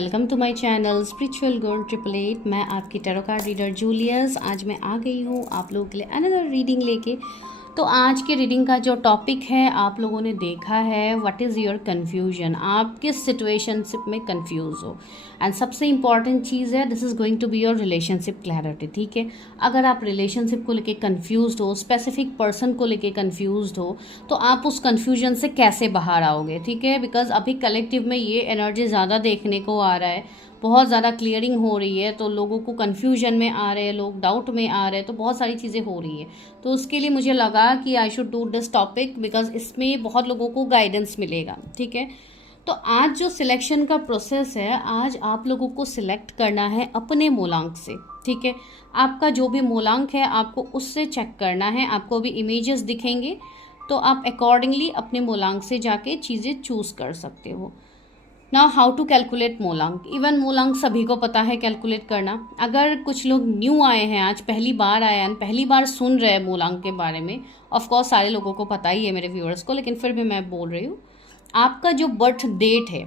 Welcome to my channel spiritual gold 888। मैं आपकी tarot card reader Julius. आज मैं आ गई हूँ आप लोगों के लिए अनदर रीडिंग लेके। तो आज के रीडिंग का जो टॉपिक है आप लोगों ने देखा है, व्हाट इज़ योर कन्फ्यूजन। आप किस सिचुएशनशिप में कन्फ्यूज़ हो। एंड सबसे इम्पॉर्टेंट चीज़ है, this is going to be your relationship clarity. ठीक है, अगर आप रिलेशनशिप को लेके कन्फ्यूज़ड हो, स्पेसिफिक पर्सन को लेके कन्फ्यूज़ड हो, तो आप उस कन्फ्यूजन से कैसे बाहर आओगे। ठीक है, बिकॉज अभी कलेक्टिव में ये एनर्जी ज़्यादा देखने को आ रहा है, बहुत ज़्यादा क्लियरिंग हो रही है, तो लोगों को कन्फ्यूजन में आ रहे हैं, लोग डाउट में आ रहे हैं, तो बहुत सारी चीज़ें हो रही है। तो उसके लिए मुझे लगा कि I should do this topic because इसमें बहुत लोगों को गाइडेंस मिलेगा। ठीक है, तो आज जो सिलेक्शन का प्रोसेस है, आज आप लोगों को सिलेक्ट करना है अपने मूलांक से। ठीक है, आपका जो भी मूलांक है आपको उससे चेक करना है। आपको अभी इमेजेस दिखेंगे तो आप अकॉर्डिंगली अपने मूलांक से जाके चीज़ें चूज़ कर सकते हो। नाउ हाउ टू कैलकुलेट मूलांक। इवन मूलांक सभी को पता है कैलकुलेट करना। अगर कुछ लोग न्यू आए हैं, आज पहली बार आए हैं, पहली बार सुन रहे हैं मूलांक के बारे में, ऑफकोर्स सारे लोगों को पता ही है मेरे व्यूअर्स को, लेकिन फिर भी मैं बोल रही हूँ। आपका जो बर्थ डेट है,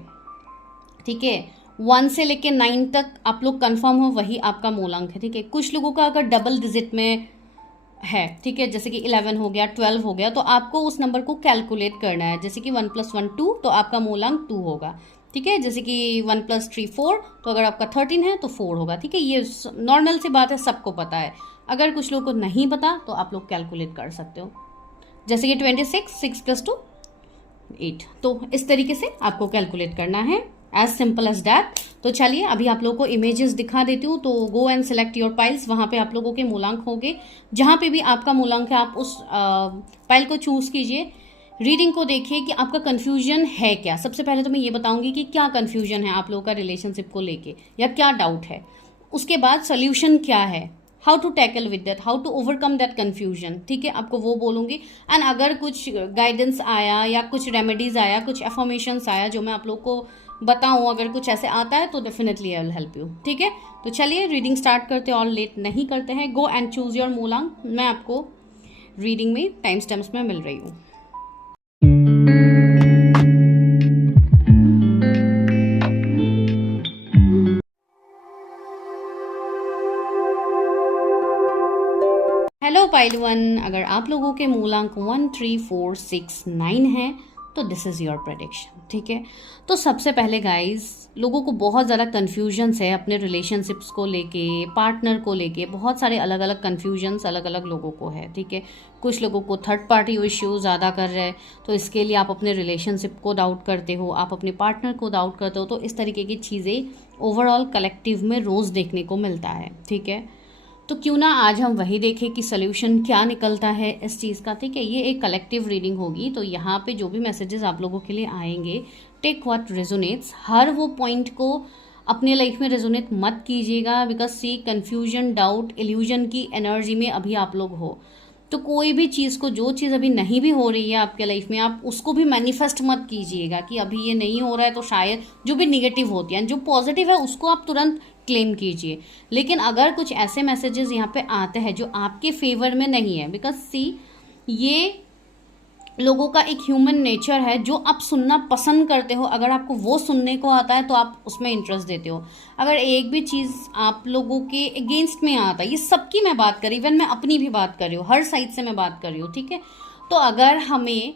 ठीक है, 1 से लेके 9 तक आप लोग कंफर्म हो, वही आपका मूलांक है। ठीक है, कुछ लोगों का अगर डबल डिजिट में है, ठीक है, जैसे कि 11 हो गया, 12 हो गया, तो आपको उस नंबर को कैलकुलेट करना है। जैसे कि 1 + 1 2, तो आपका मूलांक 2 होगा। ठीक है, जैसे कि 1 + 3 4, तो अगर आपका 13 है तो 4 होगा। ठीक है, ये नॉर्मल सी बात है, सबको पता है। अगर कुछ लोगों को नहीं पता तो आप लोग कैलकुलेट कर सकते हो। जैसे कि 26, 6 + 2 8, तो इस तरीके से आपको कैलकुलेट करना है, एज सिंपल एज दैट। तो चलिए अभी आप लोगों को इमेजेस दिखा देती हूँ। तो go and select your piles, वहाँ पे आप लोगों के मूलांक होंगे। जहाँ पे भी आपका मूलांक है आप उस पाइल को चूज कीजिए। रीडिंग को देखिए कि आपका कन्फ्यूजन है क्या। सबसे पहले तो मैं ये बताऊंगी कि क्या कन्फ्यूजन है आप लोगों का रिलेशनशिप को लेके, या क्या डाउट है। उसके बाद सोल्यूशन क्या है, how to tackle with that, how to overcome that confusion. ठीक है, आपको वो बोलूँगी। एंड अगर कुछ गाइडेंस आया या कुछ रेमेडीज आया, कुछ एफर्मेशंस आया जो मैं आप लोग को बताऊँ, अगर कुछ ऐसे आता है तो definitely I will help you. ठीक है, तो चलिए रीडिंग स्टार्ट करते हैं और लेट नहीं करते हैं। गो एंड चूज योर मूलांक। मैं आपको रीडिंग में टाइम स्टैम्प्स में मिल रही हूँ। हेलो पाइल 1, अगर आप लोगों के मूलांक 1 3 4 6 9 है तो दिस इज़ योर प्रेडिक्शन। ठीक है, तो सबसे पहले गाइस, लोगों को बहुत ज़्यादा कन्फ्यूजन्स है अपने रिलेशनशिप्स को लेके, पार्टनर को लेके। बहुत सारे अलग अलग कन्फ्यूजन्स अलग अलग लोगों को है। ठीक है, कुछ लोगों को थर्ड पार्टी इश्यूज ज़्यादा कर रहे हैं, तो इसके लिए आप अपने रिलेशनशिप को डाउट करते हो, आप अपने पार्टनर को डाउट करते हो। तो इस तरीके की चीज़ें ओवरऑल कलेक्टिव में रोज़ देखने को मिलता है। ठीक है, तो क्यों ना आज हम वही देखें कि सोल्यूशन क्या निकलता है इस चीज़ का। ठीक है, ये एक कलेक्टिव रीडिंग होगी, तो यहाँ पे जो भी मैसेजेस आप लोगों के लिए आएंगे, टेक व्हाट रेजोनेट्स। हर वो पॉइंट को अपने लाइफ में रेजोनेट मत कीजिएगा, because see confusion, doubt, illusion की एनर्जी में अभी आप लोग हो। तो कोई भी चीज़ को, जो चीज़ अभी नहीं भी हो रही है आपके लाइफ में, आप उसको भी मैनिफेस्ट मत कीजिएगा कि अभी ये नहीं हो रहा है तो शायद। जो भी निगेटिव होती है, जो पॉजिटिव है उसको आप तुरंत क्लेम कीजिए। लेकिन अगर कुछ ऐसे मैसेजेस यहाँ पे आते हैं जो आपके फेवर में नहीं है, बिकॉज सी ये लोगों का एक ह्यूमन नेचर है जो आप सुनना पसंद करते हो। अगर आपको वो सुनने को आता है तो आप उसमें इंटरेस्ट देते हो। अगर एक भी चीज़ आप लोगों के अगेंस्ट में आता है, ये सबकी मैं बात कर रही, इवन मैं अपनी भी बात कर रही हूँ, हर साइड से मैं बात कर रही हूँ। ठीक है, तो अगर हमें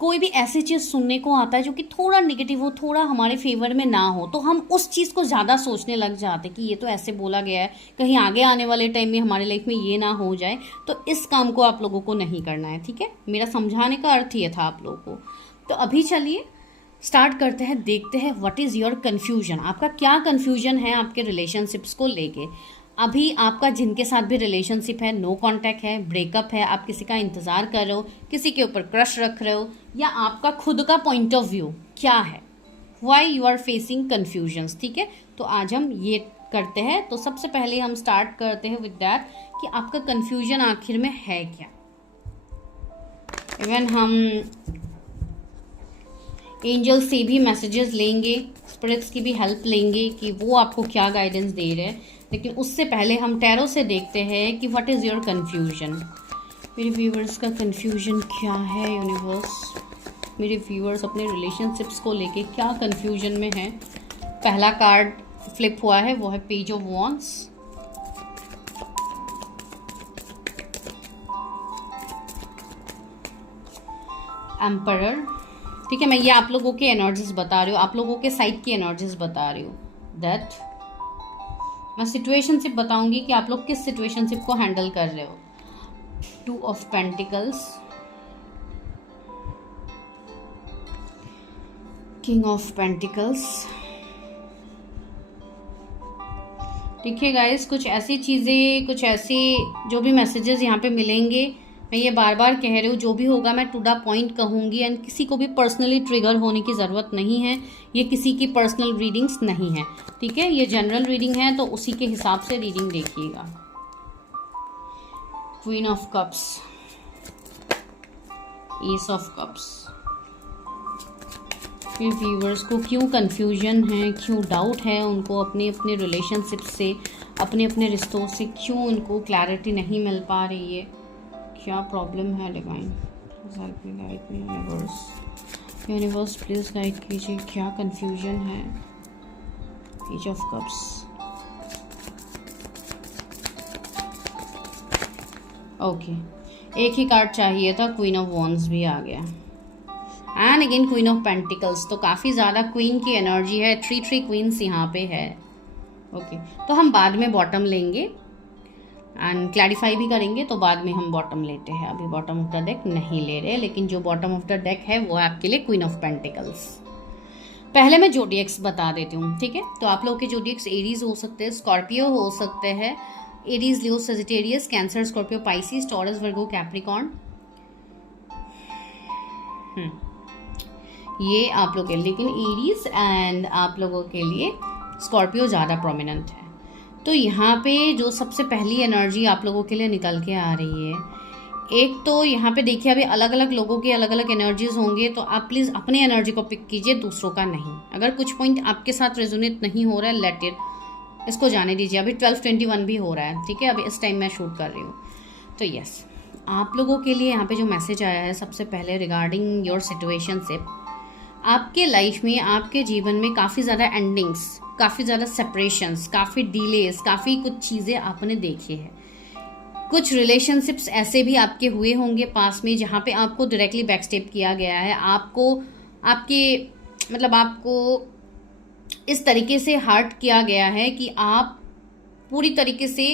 कोई भी ऐसी चीज़ सुनने को आता है जो कि थोड़ा निगेटिव हो, थोड़ा हमारे फेवर में ना हो, तो हम उस चीज़ को ज़्यादा सोचने लग जाते कि ये तो ऐसे बोला गया है, कहीं आगे आने वाले टाइम में हमारे लाइफ में ये ना हो जाए। तो इस काम को आप लोगों को नहीं करना है। ठीक है, मेरा समझाने का अर्थ ये था आप लोगों को। तो अभी चलिए स्टार्ट करते हैं, देखते हैं व्हाट इज़ योर कन्फ्यूजन। आपका क्या कन्फ्यूजन है आपके रिलेशनशिप्स को लेके। अभी आपका जिनके साथ भी रिलेशनशिप है, नो कांटेक्ट है, ब्रेकअप है, आप किसी का इंतज़ार कर रहे हो, किसी के ऊपर क्रश रख रहे हो, या आपका खुद का पॉइंट ऑफ व्यू क्या है, why you are facing confusions. ठीक है, तो आज हम ये करते हैं। तो सबसे पहले हम स्टार्ट करते हैं विद दैट कि आपका कन्फ्यूजन आखिर में है क्या। इवन हम एंजल से भी मैसेजेस लेंगे, स्पिरिट्स की भी हेल्प लेंगे कि वो आपको क्या गाइडेंस दे रहे हैं। लेकिन उससे पहले हम टैरो से देखते हैं कि व्हाट इज़ योर कन्फ्यूजन। मेरे व्यूअर्स का कन्फ्यूजन क्या है यूनिवर्स। मेरे व्यूअर्स अपने रिलेशनशिप्स को लेके क्या कन्फ्यूजन में हैं, पहला कार्ड फ्लिप हुआ है वो है पेज ऑफ वॉन्ड्स, एम्परर। ठीक है, मैं ये आप लोगों के एनर्जीज बता रही हूँ, आप लोगों के साइड की एनर्जीज बता रही हूँ। दैट मैं सिचुएशनशिप बताऊंगी कि आप लोग किस सिचुएशनशिप को हैंडल कर रहे हो। Two of pentacles, king of pentacles. ठीक है गाइस, कुछ ऐसी चीज़ें, कुछ ऐसी जो भी मैसेजेस यहाँ पे मिलेंगे, मैं ये बार बार कह रही हूँ, जो भी होगा मैं टू द पॉइंट कहूँगी एंड किसी को भी पर्सनली ट्रिगर होने की ज़रूरत नहीं है। ये किसी की पर्सनल रीडिंग्स नहीं है, ठीक है, ये जनरल रीडिंग है, तो उसी के हिसाब से रीडिंग देखिएगा। Queen of cups, S of cups. फिर व्यूअर्स को क्यों कन्फ्यूजन है, क्यों डाउट है उनको अपने अपने रिलेशनशिप से, अपने अपने रिश्तों से, क्यों उनको क्लैरिटी नहीं मिल पा रही है, क्या प्रॉब्लम है। Divine help me, guide me universe, universe please guide कीजिए, क्या कन्फ्यूजन है। पेज ऑफ कप्स, ओके, एक ही कार्ड चाहिए था, क्वीन ऑफ वॉन्ड्स भी आ गया and again queen of pentacles. तो काफ़ी ज़्यादा क्वीन की एनर्जी है, 3 क्वींस यहाँ पे है। ओके, तो हम बाद में बॉटम लेंगे एंड क्लैरिफाई भी करेंगे, तो बाद में हम बॉटम लेते हैं, अभी बॉटम ऑफ द डेक नहीं ले रहे, लेकिन जो बॉटम ऑफ द डेक है वो है आपके लिए क्वीन ऑफ पेंटिकल्स। पहले मैं जोडिएक्स बता देती हूँ, ठीक है। तो आप लोग के जोडिएक्स एरीज हो सकते हैं, स्कॉर्पियो हो सकते हैं, Aries, Leo, Sagittarius, Cancer, Scorpio, Pisces, Taurus, Virgo, Capricorn. ये आप लोग के, लेकिन एरीज एंड आप लोगों के लिए स्कॉर्पियो ज़्यादा प्रोमिनेंट है। तो यहाँ पे जो सबसे पहली एनर्जी आप लोगों के लिए निकल के आ रही है, एक तो यहाँ पे देखिए, अभी अलग अलग लोगों के अलग अलग एनर्जीज होंगे, तो आप प्लीज़ अपनी एनर्जी को पिक कीजिए, दूसरों का नहीं। अगर कुछ पॉइंट आपके साथ रेजोनेट नहीं हो रहा है, लेट इट, इसको जाने दीजिए। अभी 12:21 भी हो रहा है, ठीक है, अभी इस टाइम मैं शूट कर रही हूँ। तो यस, आप लोगों के लिए यहाँ पे जो मैसेज आया है सबसे पहले रिगार्डिंग योर सिचुएशनशिप, आपके लाइफ में, आपके जीवन में काफ़ी ज़्यादा एंडिंग्स, काफ़ी ज़्यादा सेपरेशंस, काफ़ी डिलेज, काफ़ी कुछ चीज़ें आपने देखी है। कुछ रिलेशनशिप्स ऐसे भी आपके हुए होंगे पास में जहाँ पे आपको डायरेक्टली बैकस्टेप किया गया है, आपको आपको इस तरीके से हर्ट किया गया है कि आप पूरी तरीके से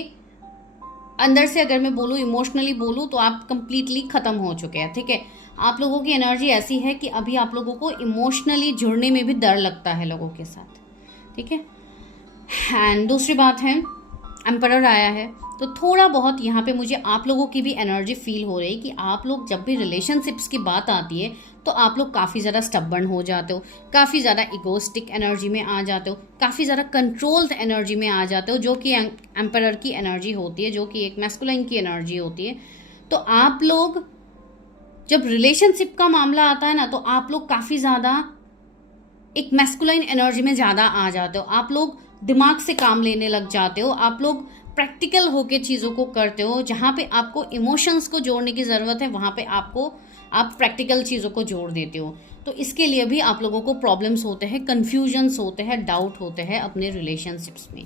अंदर से, अगर मैं बोलूँ इमोशनली बोलूँ, तो आप कंप्लीटली ख़त्म हो चुके हैं, ठीक है। आप लोगों की एनर्जी ऐसी है कि अभी आप लोगों को इमोशनली जुड़ने में भी डर लगता है लोगों के साथ, ठीक है। एंड दूसरी बात है, एम्परर आया है, तो थोड़ा बहुत यहाँ पे मुझे आप लोगों की भी एनर्जी फील हो रही है कि आप लोग जब भी रिलेशनशिप्स की बात आती है तो आप लोग काफ़ी ज़्यादा स्टबर्न हो जाते हो, काफ़ी ज़्यादा इगोस्टिक एनर्जी में आ जाते हो, काफ़ी ज़्यादा कंट्रोल्ड एनर्जी में आ जाते हो, जो कि एम्परर की एनर्जी होती है, जो कि एक मैस्कुलाइन की एनर्जी होती है। तो आप लोग जब रिलेशनशिप का मामला आता है ना, तो आप लोग काफ़ी ज़्यादा एक मैस्कुलाइन एनर्जी में ज़्यादा आ जाते हो, आप लोग दिमाग से काम लेने लग जाते हो, आप लोग प्रैक्टिकल होके चीज़ों को करते हो। जहाँ पे आपको इमोशंस को जोड़ने की ज़रूरत है, वहाँ पे आप प्रैक्टिकल चीज़ों को जोड़ देते हो। तो इसके लिए भी आप लोगों को प्रॉब्लम्स होते हैं, कन्फ्यूजन्स होते हैं, डाउट होते हैं अपने रिलेशनशिप्स में,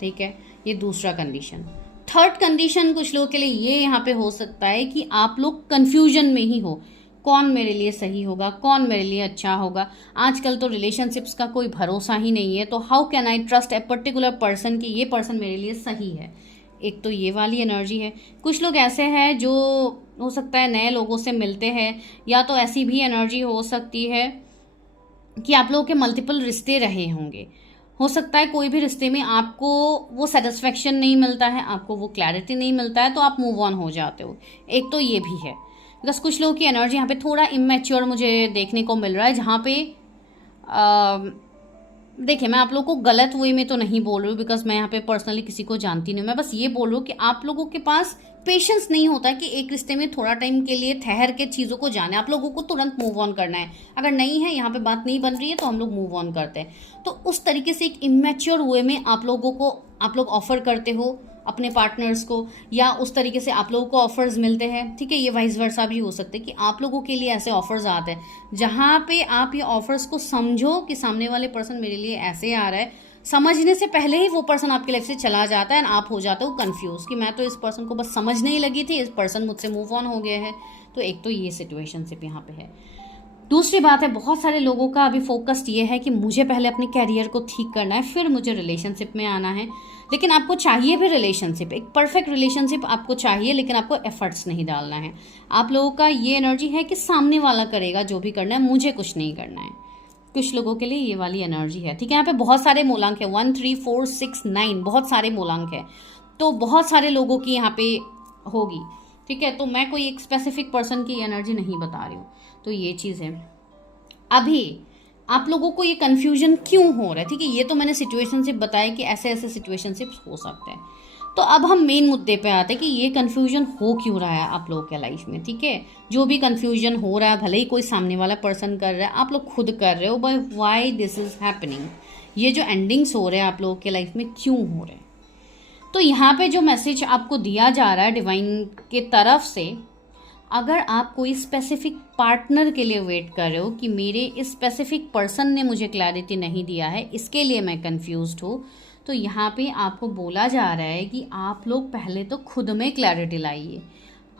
ठीक है। ये दूसरा कंडीशन। थर्ड कंडीशन कुछ लोगों के लिए ये यहाँ पे हो सकता है कि आप लोग कन्फ्यूजन में ही हो, कौन मेरे लिए सही होगा, कौन मेरे लिए अच्छा होगा। आजकल तो रिलेशनशिप्स का कोई भरोसा ही नहीं है, तो how can I trust a particular person कि ये पर्सन मेरे लिए सही है। एक तो ये वाली एनर्जी है। कुछ लोग ऐसे हैं जो हो सकता है नए लोगों से मिलते हैं, या तो ऐसी भी एनर्जी हो सकती है कि आप लोगों के मल्टीपल रिश्ते रहे होंगे। हो सकता है कोई भी रिश्ते में आपको वो सेटिस्फेक्शन नहीं मिलता है, आपको वो क्लैरिटी नहीं मिलता है, तो आप मूव ऑन हो जाते हो। एक तो ये भी है, बिकॉज कुछ लोगों की एनर्जी यहाँ पे थोड़ा इमेच्योर मुझे देखने को मिल रहा है, जहाँ पे देखिए, मैं आप लोगों को गलत वे में तो नहीं बोल रही हूँ, बिकॉज मैं यहाँ पे पर्सनली किसी को जानती नहीं, मैं बस ये बोल रही हूँ कि आप लोगों के पास पेशेंस नहीं होता कि एक रिश्ते में थोड़ा टाइम के लिए ठहर के चीज़ों को जाने, आप लोगों को तुरंत मूव ऑन करना है। अगर नहीं है, यहाँ पे बात नहीं बन रही है, तो हम लोग मूव ऑन करते हैं। तो उस तरीके से एक इमेच्योर वे में आप लोग ऑफर करते हो अपने पार्टनर्स को, या उस तरीके से आप लोगों को ऑफर्स मिलते हैं, ठीक है। ये वाइस वर्सा भी हो सकता है कि आप लोगों के लिए ऐसे ऑफर्स आते हैं जहाँ पे आप ये ऑफर्स को समझो कि सामने वाले पर्सन मेरे लिए ऐसे आ रहा है, समझने से पहले ही वो पर्सन आपकी लाइफ से चला जाता है एंड आप हो जाते हो कंफ्यूज कि मैं तो इस पर्सन को बस समझने ही लगी थी, इस पर्सन मुझसे मूव ऑन हो गया है। तो एक तो ये सिचुएशनशिप यहाँ पे है। दूसरी बात है, बहुत सारे लोगों का अभी फोकस ये है कि मुझे पहले अपने कैरियर को ठीक करना है, फिर मुझे रिलेशनशिप में आना है। लेकिन आपको चाहिए भी रिलेशनशिप, एक परफेक्ट रिलेशनशिप आपको चाहिए, लेकिन आपको एफर्ट्स नहीं डालना है। आप लोगों का ये एनर्जी है कि सामने वाला करेगा जो भी करना है, मुझे कुछ नहीं करना है। कुछ लोगों के लिए ये वाली एनर्जी है, ठीक है। यहाँ पे बहुत सारे मूलांक है, 1 3 4 6 9, बहुत सारे मूलांक है, तो बहुत सारे लोगों की यहाँ पे होगी, ठीक है। तो मैं कोई एक स्पेसिफिक पर्सन की एनर्जी नहीं बता रही हूँ। तो ये चीज़ है। अभी आप लोगों को ये कन्फ्यूजन क्यों हो रहा है, ठीक है। ये तो मैंने सिचुएशनशिप बताया कि ऐसे ऐसे सिचुएशनशिप्स हो सकते हैं। तो अब हम मेन मुद्दे पे आते हैं कि ये कन्फ्यूजन हो क्यों रहा है आप लोगों के लाइफ में, ठीक है। जो भी कन्फ्यूजन हो रहा है, भले ही कोई सामने वाला पर्सन कर रहा है, आप लोग खुद कर रहे हो, by why this is happening. ये जो एंडिंग्स हो रहे हैं आप लोगों के लाइफ में क्यों हो रहे हैं। तो यहाँ पे जो मैसेज आपको दिया जा रहा है डिवाइन के तरफ से, अगर आप कोई स्पेसिफिक पार्टनर के लिए वेट कर रहे हो कि मेरे इस स्पेसिफिक पर्सन ने मुझे क्लैरिटी नहीं दिया है, इसके लिए मैं कंफ्यूज्ड हूँ, तो यहाँ पे आपको बोला जा रहा है कि आप लोग पहले तो खुद में क्लैरिटी लाइए।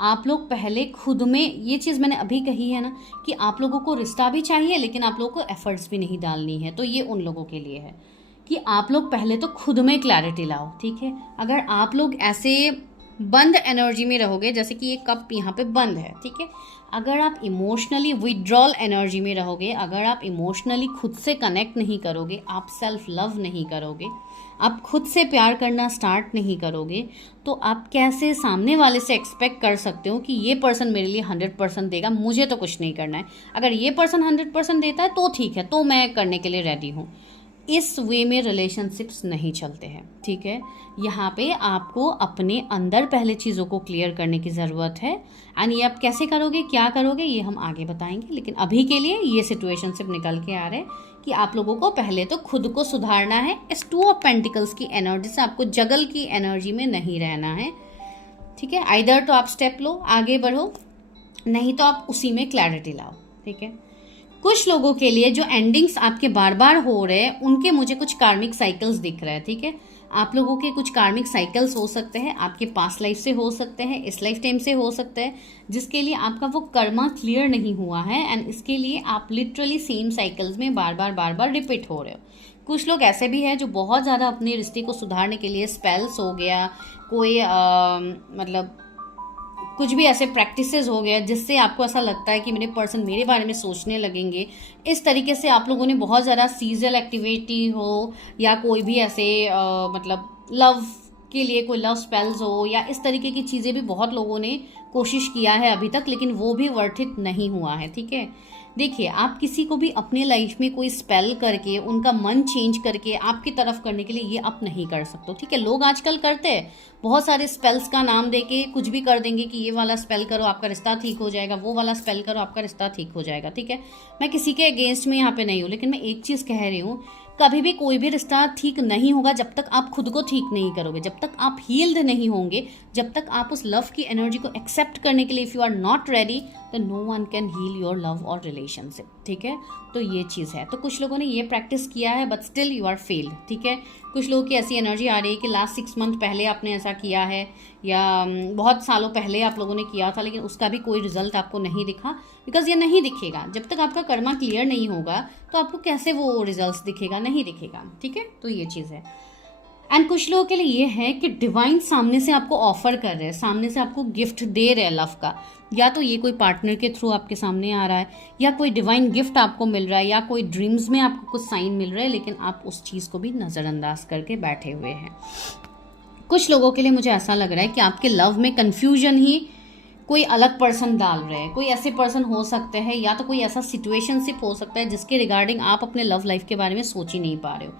आप लोग पहले खुद में, ये चीज़ मैंने अभी कही है ना कि आप लोगों को रिश्ता भी चाहिए लेकिन आप लोगों को एफर्ट्स भी नहीं डालनी है। तो ये उन लोगों के लिए है कि आप लोग पहले तो खुद में क्लैरिटी लाओ, ठीक है। अगर आप लोग ऐसे बंद एनर्जी में रहोगे, जैसे कि ये कप यहाँ पे बंद है, ठीक है। अगर आप इमोशनली विड्रॉल एनर्जी में रहोगे, अगर आप इमोशनली खुद से कनेक्ट नहीं करोगे, आप सेल्फ लव नहीं करोगे, आप खुद से प्यार करना स्टार्ट नहीं करोगे, तो आप कैसे सामने वाले से एक्सपेक्ट कर सकते हो कि ये पर्सन मेरे लिए 100% देगा, मुझे तो कुछ नहीं करना है। अगर ये पर्सन 100% देता है तो ठीक है, तो मैं करने के लिए रेडी हूँ। इस वे में रिलेशनशिप्स नहीं चलते हैं, ठीक है। यहाँ पे आपको अपने अंदर पहले चीज़ों को क्लियर करने की ज़रूरत है। एंड ये आप कैसे करोगे, क्या करोगे, ये हम आगे बताएंगे। लेकिन अभी के लिए ये सिचुएशनशिप निकल के आ रहे हैं कि आप लोगों को पहले तो खुद को सुधारना है। इस 2 ऑफ पेंटिकल्स की एनर्जी से आपको जगल की एनर्जी में नहीं रहना है, ठीक है। आइदर तो आप स्टेप लो, आगे बढ़ो, नहीं तो आप उसी में क्लैरिटी लाओ, ठीक है। कुछ लोगों के लिए जो एंडिंग्स आपके बार बार हो रहे हैं, उनके मुझे कुछ कार्मिक साइकिल्स दिख रहे हैं, ठीक है। आप लोगों के कुछ कार्मिक साइकिल्स हो सकते हैं, आपके पास्ट लाइफ से हो सकते हैं, इस लाइफ टाइम से हो सकता है, जिसके लिए आपका वो कर्मा क्लियर नहीं हुआ है एंड इसके लिए आप लिटरली सेम साइकिल्स में बार बार रिपीट हो रहे हो। कुछ लोग ऐसे भी हैं जो बहुत ज़्यादा अपने रिश्ते को सुधारने के लिए स्पेल्स हो गया, कोई मतलब कुछ भी ऐसे प्रैक्टिसेस हो गया जिससे आपको ऐसा लगता है कि मेरे पर्सन मेरे बारे में सोचने लगेंगे। इस तरीके से आप लोगों ने बहुत ज़्यादा सीजल एक्टिविटी हो या कोई भी ऐसे मतलब लव के लिए कोई लव स्पेल्स हो या इस तरीके की चीज़ें भी बहुत लोगों ने कोशिश किया है अभी तक, लेकिन वो भी वर्थ इट नहीं हुआ है, ठीक है। देखिए, आप किसी को भी अपने लाइफ में कोई स्पेल करके उनका मन चेंज करके आपकी तरफ करने के लिए ये आप नहीं कर सकते, ठीक है। लोग आजकल करते हैं, बहुत सारे स्पेल्स का नाम देके कुछ भी कर देंगे कि ये वाला स्पेल करो आपका रिश्ता ठीक हो जाएगा, वो वाला स्पेल करो आपका रिश्ता ठीक हो जाएगा, ठीक है। मैं किसी के अगेंस्ट में यहाँ पे नहीं हूँ, लेकिन मैं एक चीज़ कह रही हूँ, कभी भी कोई भी रिश्ता ठीक नहीं होगा जब तक आप खुद को ठीक नहीं करोगे, जब तक आप हील्ड नहीं होंगे, जब तक आप उस लव की एनर्जी को एक्सेप्ट करने के लिए if you are not ready, तो no one can heal your love और रिलेशनशिप, ठीक है। तो ये चीज़ है। तो कुछ लोगों ने ये प्रैक्टिस किया है but still you are failed, ठीक है। कुछ लोगों की ऐसी एनर्जी आ रही है कि लास्ट 6 मंथ पहले आपने ऐसा किया है या बहुत सालों पहले आप लोगों ने किया था, लेकिन उसका भी कोई रिजल्ट आपको नहीं दिखा, बिकॉज ये नहीं दिखेगा जब तक आपका कर्मा क्लियर नहीं होगा। तो आपको कैसे वो रिजल्ट दिखेगा, नहीं दिखेगा, ठीक है। तो ये चीज़ है। एंड कुछ लोगों के लिए ये है कि डिवाइन सामने से आपको ऑफर कर रहे हैं, सामने से आपको गिफ्ट दे रहे हैं लव का, या तो ये कोई पार्टनर के थ्रू आपके सामने आ रहा है, या कोई डिवाइन गिफ्ट आपको मिल रहा है, या कोई ड्रीम्स में आपको कुछ साइन मिल रहा है, लेकिन आप उस चीज़ को भी नज़रअंदाज करके बैठे हुए हैं। कुछ लोगों के लिए मुझे ऐसा लग रहा है कि आपके लव में कन्फ्यूजन ही कोई अलग पर्सन डाल रहे हैं। कोई ऐसे पर्सन हो सकते हैं या तो कोई ऐसा सिचुएशनशिप हो सकता है जिसके रिगार्डिंग आप अपने लव लाइफ के बारे में सोच ही नहीं पा रहे हो।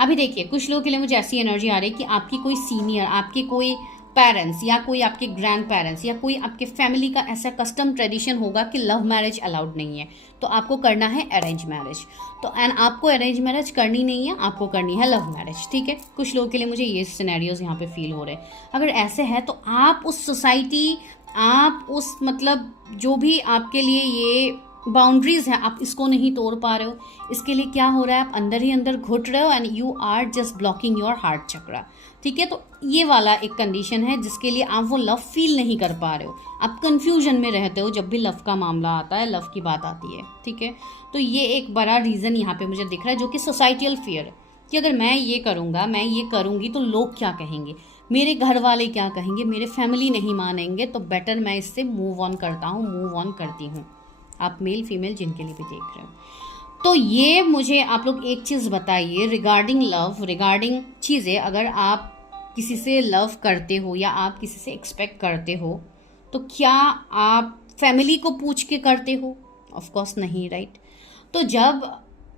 अभी देखिए, कुछ लोगों के लिए मुझे ऐसी एनर्जी आ रही है कि आपकी कोई सीनियर, आपकी कोई पेरेंट्स या कोई आपके ग्रैंड पेरेंट्स या कोई आपके फैमिली का ऐसा कस्टम ट्रेडिशन होगा कि लव मैरिज अलाउड नहीं है, तो आपको करना है अरेंज मैरिज। तो एंड आपको अरेंज मैरिज करनी नहीं है, आपको करनी है लव मैरिज, ठीक है। कुछ लोगों के लिए मुझे ये सिनेरियोज यहाँ पे फील हो रहे हैं। अगर ऐसे है तो आप उस सोसाइटी, आप उस मतलब जो भी आपके लिए ये बाउंड्रीज हैं, आप इसको नहीं तोड़ पा रहे हो। इसके लिए क्या हो रहा है, आप अंदर ही अंदर घुट रहे हो and you are just blocking your heart chakra, ठीक है। तो ये वाला एक कंडीशन है जिसके लिए आप वो लव फील नहीं कर पा रहे हो, आप कंफ्यूजन में रहते हो जब भी लव का मामला आता है, लव की बात आती है, ठीक है। तो ये एक बड़ा रीज़न यहाँ पे मुझे दिख रहा है, जो कि सोसाइटियल फियर है कि अगर मैं ये करूँगा, मैं ये करूँगी तो लोग क्या कहेंगे, मेरे घर वाले क्या कहेंगे, मेरे फैमिली नहीं मानेंगे, तो बेटर मैं इससे मूव ऑन करता हूँ, मूव ऑन करती हूँ। आप मेल फीमेल जिनके लिए भी देख रहे हो। तो ये मुझे आप लोग एक चीज़ बताइए रिगार्डिंग लव, रिगार्डिंग चीज़ें, अगर आप किसी से लव करते हो या आप किसी से एक्सपेक्ट करते हो, तो क्या आप फैमिली को पूछ के करते हो? ऑफ कोर्स नहीं, राइट। तो जब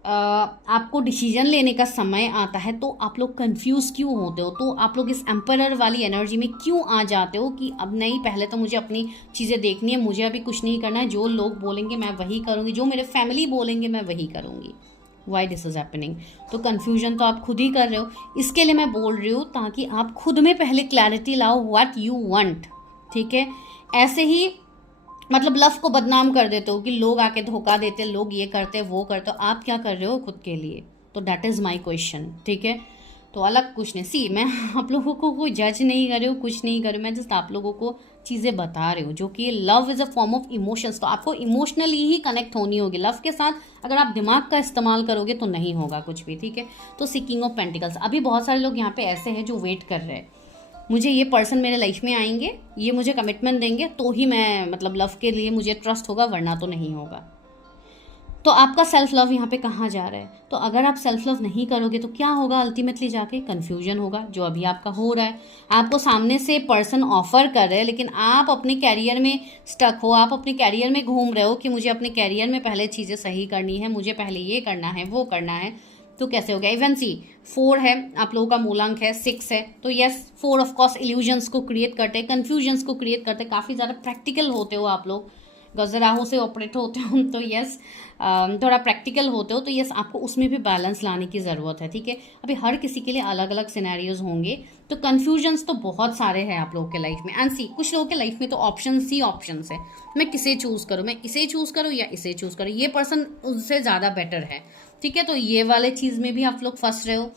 आपको डिसीजन लेने का समय आता है तो आप लोग कंफ्यूज क्यों होते हो? तो आप लोग इस एम्परर वाली एनर्जी में क्यों आ जाते हो कि अब नहीं, पहले तो मुझे अपनी चीज़ें देखनी है, मुझे अभी कुछ नहीं करना है, जो लोग बोलेंगे मैं वही करूँगी, जो मेरे फैमिली बोलेंगे मैं वही करूँगी। Why this is happening? तो कन्फ्यूजन तो आप खुद ही कर रहे हो। इसके लिए मैं बोल रही हूँ ताकि आप खुद में पहले क्लैरिटी लाओ व्हाट यू वांट, ठीक है। ऐसे ही मतलब लव को बदनाम कर देते हो कि लोग आके धोखा देते, लोग ये करते वो करते, आप क्या कर रहे हो खुद के लिए? तो दैट इज़ माई क्वेश्चन, ठीक है। तो अलग कुछ नहीं, सी मैं आप लोगों को कोई जज नहीं कर रही हूँ, कुछ नहीं कर रही हूँ, मैं जस्ट आप लोगों को चीज़ें बता रही हूँ, जो कि love is a form of emotions. तो आपको इमोशनली ही कनेक्ट होनी होगी लव के साथ। अगर आप दिमाग का इस्तेमाल करोगे तो नहीं होगा कुछ भी, ठीक है। तो सीकिंग ऑफ पेंटिकल्स, अभी बहुत सारे लोग यहाँ पे ऐसे हैं जो वेट कर रहे हैं, मुझे ये पर्सन मेरे लाइफ में आएंगे, ये मुझे कमिटमेंट देंगे तो ही मैं मतलब लव के लिए मुझे ट्रस्ट होगा, वरना तो नहीं होगा। तो आपका सेल्फ लव यहाँ पे कहाँ जा रहा है? तो अगर आप सेल्फ लव नहीं करोगे तो क्या होगा? अल्टीमेटली जाके कन्फ्यूजन होगा, जो अभी आपका हो रहा है। आपको सामने से पर्सन ऑफर कर रहे हैं, लेकिन आप अपने कैरियर में स्टक हो, आप अपने कैरियर में घूम रहे हो कि मुझे अपने कैरियर में पहले चीज़ें सही करनी है, मुझे पहले ये करना है, वो करना है। तो कैसे हो गया? इवन सी 4 है, आप लोगों का मूलांक है 6 है, तो यस 4 ऑफ कोर्स इल्यूजन्स को क्रिएट करते हैं, कन्फ्यूजन्स को क्रिएट करते हैं। काफ़ी ज़्यादा प्रैक्टिकल होते हो आप लोग, गजराहों से ऑपरेट होते हो, तो यस थोड़ा प्रैक्टिकल होते हो, तो यस आपको उसमें भी बैलेंस लाने की ज़रूरत है, ठीक है। अभी हर किसी के लिए अलग अलग सिनेरियोज होंगे, तो कन्फ्यूजन्स तो बहुत सारे हैं आप लोगों के लाइफ में। एंड सी कुछ लोगों के लाइफ में तो ऑप्शंस ही ऑप्शंस है, मैं किसे चूज़ करूँ, मैं इसे चूज़ करूँ या इसे चूज़ करूँ, ये पर्सन उससे ज़्यादा बेटर है, ठीक है। तो ये वाले चीज़ में भी आप लोग फंस रहे हो।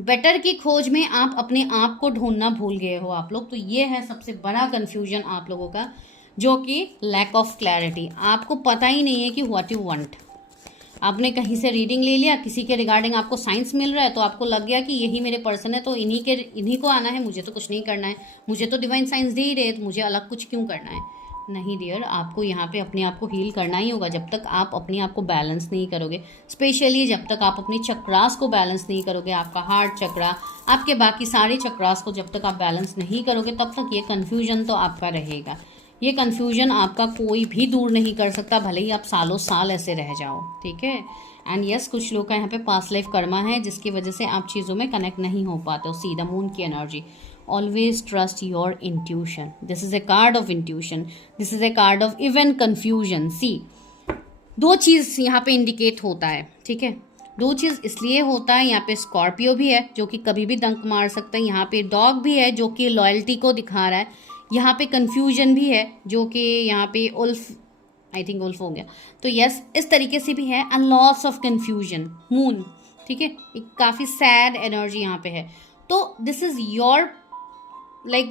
बेटर की खोज में आप अपने आप को ढूंढना भूल गए हो आप लोग। तो ये है सबसे बड़ा कन्फ्यूजन आप लोगों का, जो कि लैक ऑफ क्लैरिटी। आपको पता ही नहीं है कि व्हाट यू वांट। आपने कहीं से रीडिंग ले लिया, किसी के रिगार्डिंग आपको साइंस मिल रहा है, तो आपको लग गया कि यही मेरे पर्सन है, तो इन्हीं को आना है, मुझे तो कुछ नहीं करना है, मुझे तो डिवाइन साइंस दे ही रहे, तो मुझे अलग कुछ क्यों करना है? नहीं डियर, आपको यहाँ पे अपने आप को हील करना ही होगा। जब तक आप अपने आप को बैलेंस नहीं करोगे, स्पेशली जब तक आप अपने चक्रास को बैलेंस नहीं करोगे, आपका हार्ट चक्रा, आपके बाकी सारे चक्रास को जब तक आप बैलेंस नहीं करोगे, तब तक ये कन्फ्यूजन तो आपका रहेगा। ये कन्फ्यूजन आपका कोई भी दूर नहीं कर सकता, भले ही आप सालों साल ऐसे रह जाओ, ठीक है। एंड यस कुछ लोग का यहाँ पे पास्ट लाइफ कर्मा है, जिसकी वजह से आप चीज़ों में कनेक्ट नहीं हो पाते हो। सी द मून की energy, always trust your intuition. This is a card of intuition. This is a card of even confusion. See, दो चीज़ यहाँ पे इंडिकेट होता है, ठीक है। दो चीज़ इसलिए होता है, यहाँ पे स्कॉर्पियो भी है जो कि कभी भी डंक मार सकता है, यहाँ पे डॉग भी है जो कि लॉयल्टी को दिखा रहा है, यहाँ पे कन्फ्यूजन भी है जो कि यहाँ पे उल्फ, आई थिंक उल्फ हो गया, तो यस इस तरीके से भी है। And loss of confusion, moon, ठीक है, एक काफ़ी सैड एनर्जी यहाँ पे है। तो दिस इज़ योर लाइक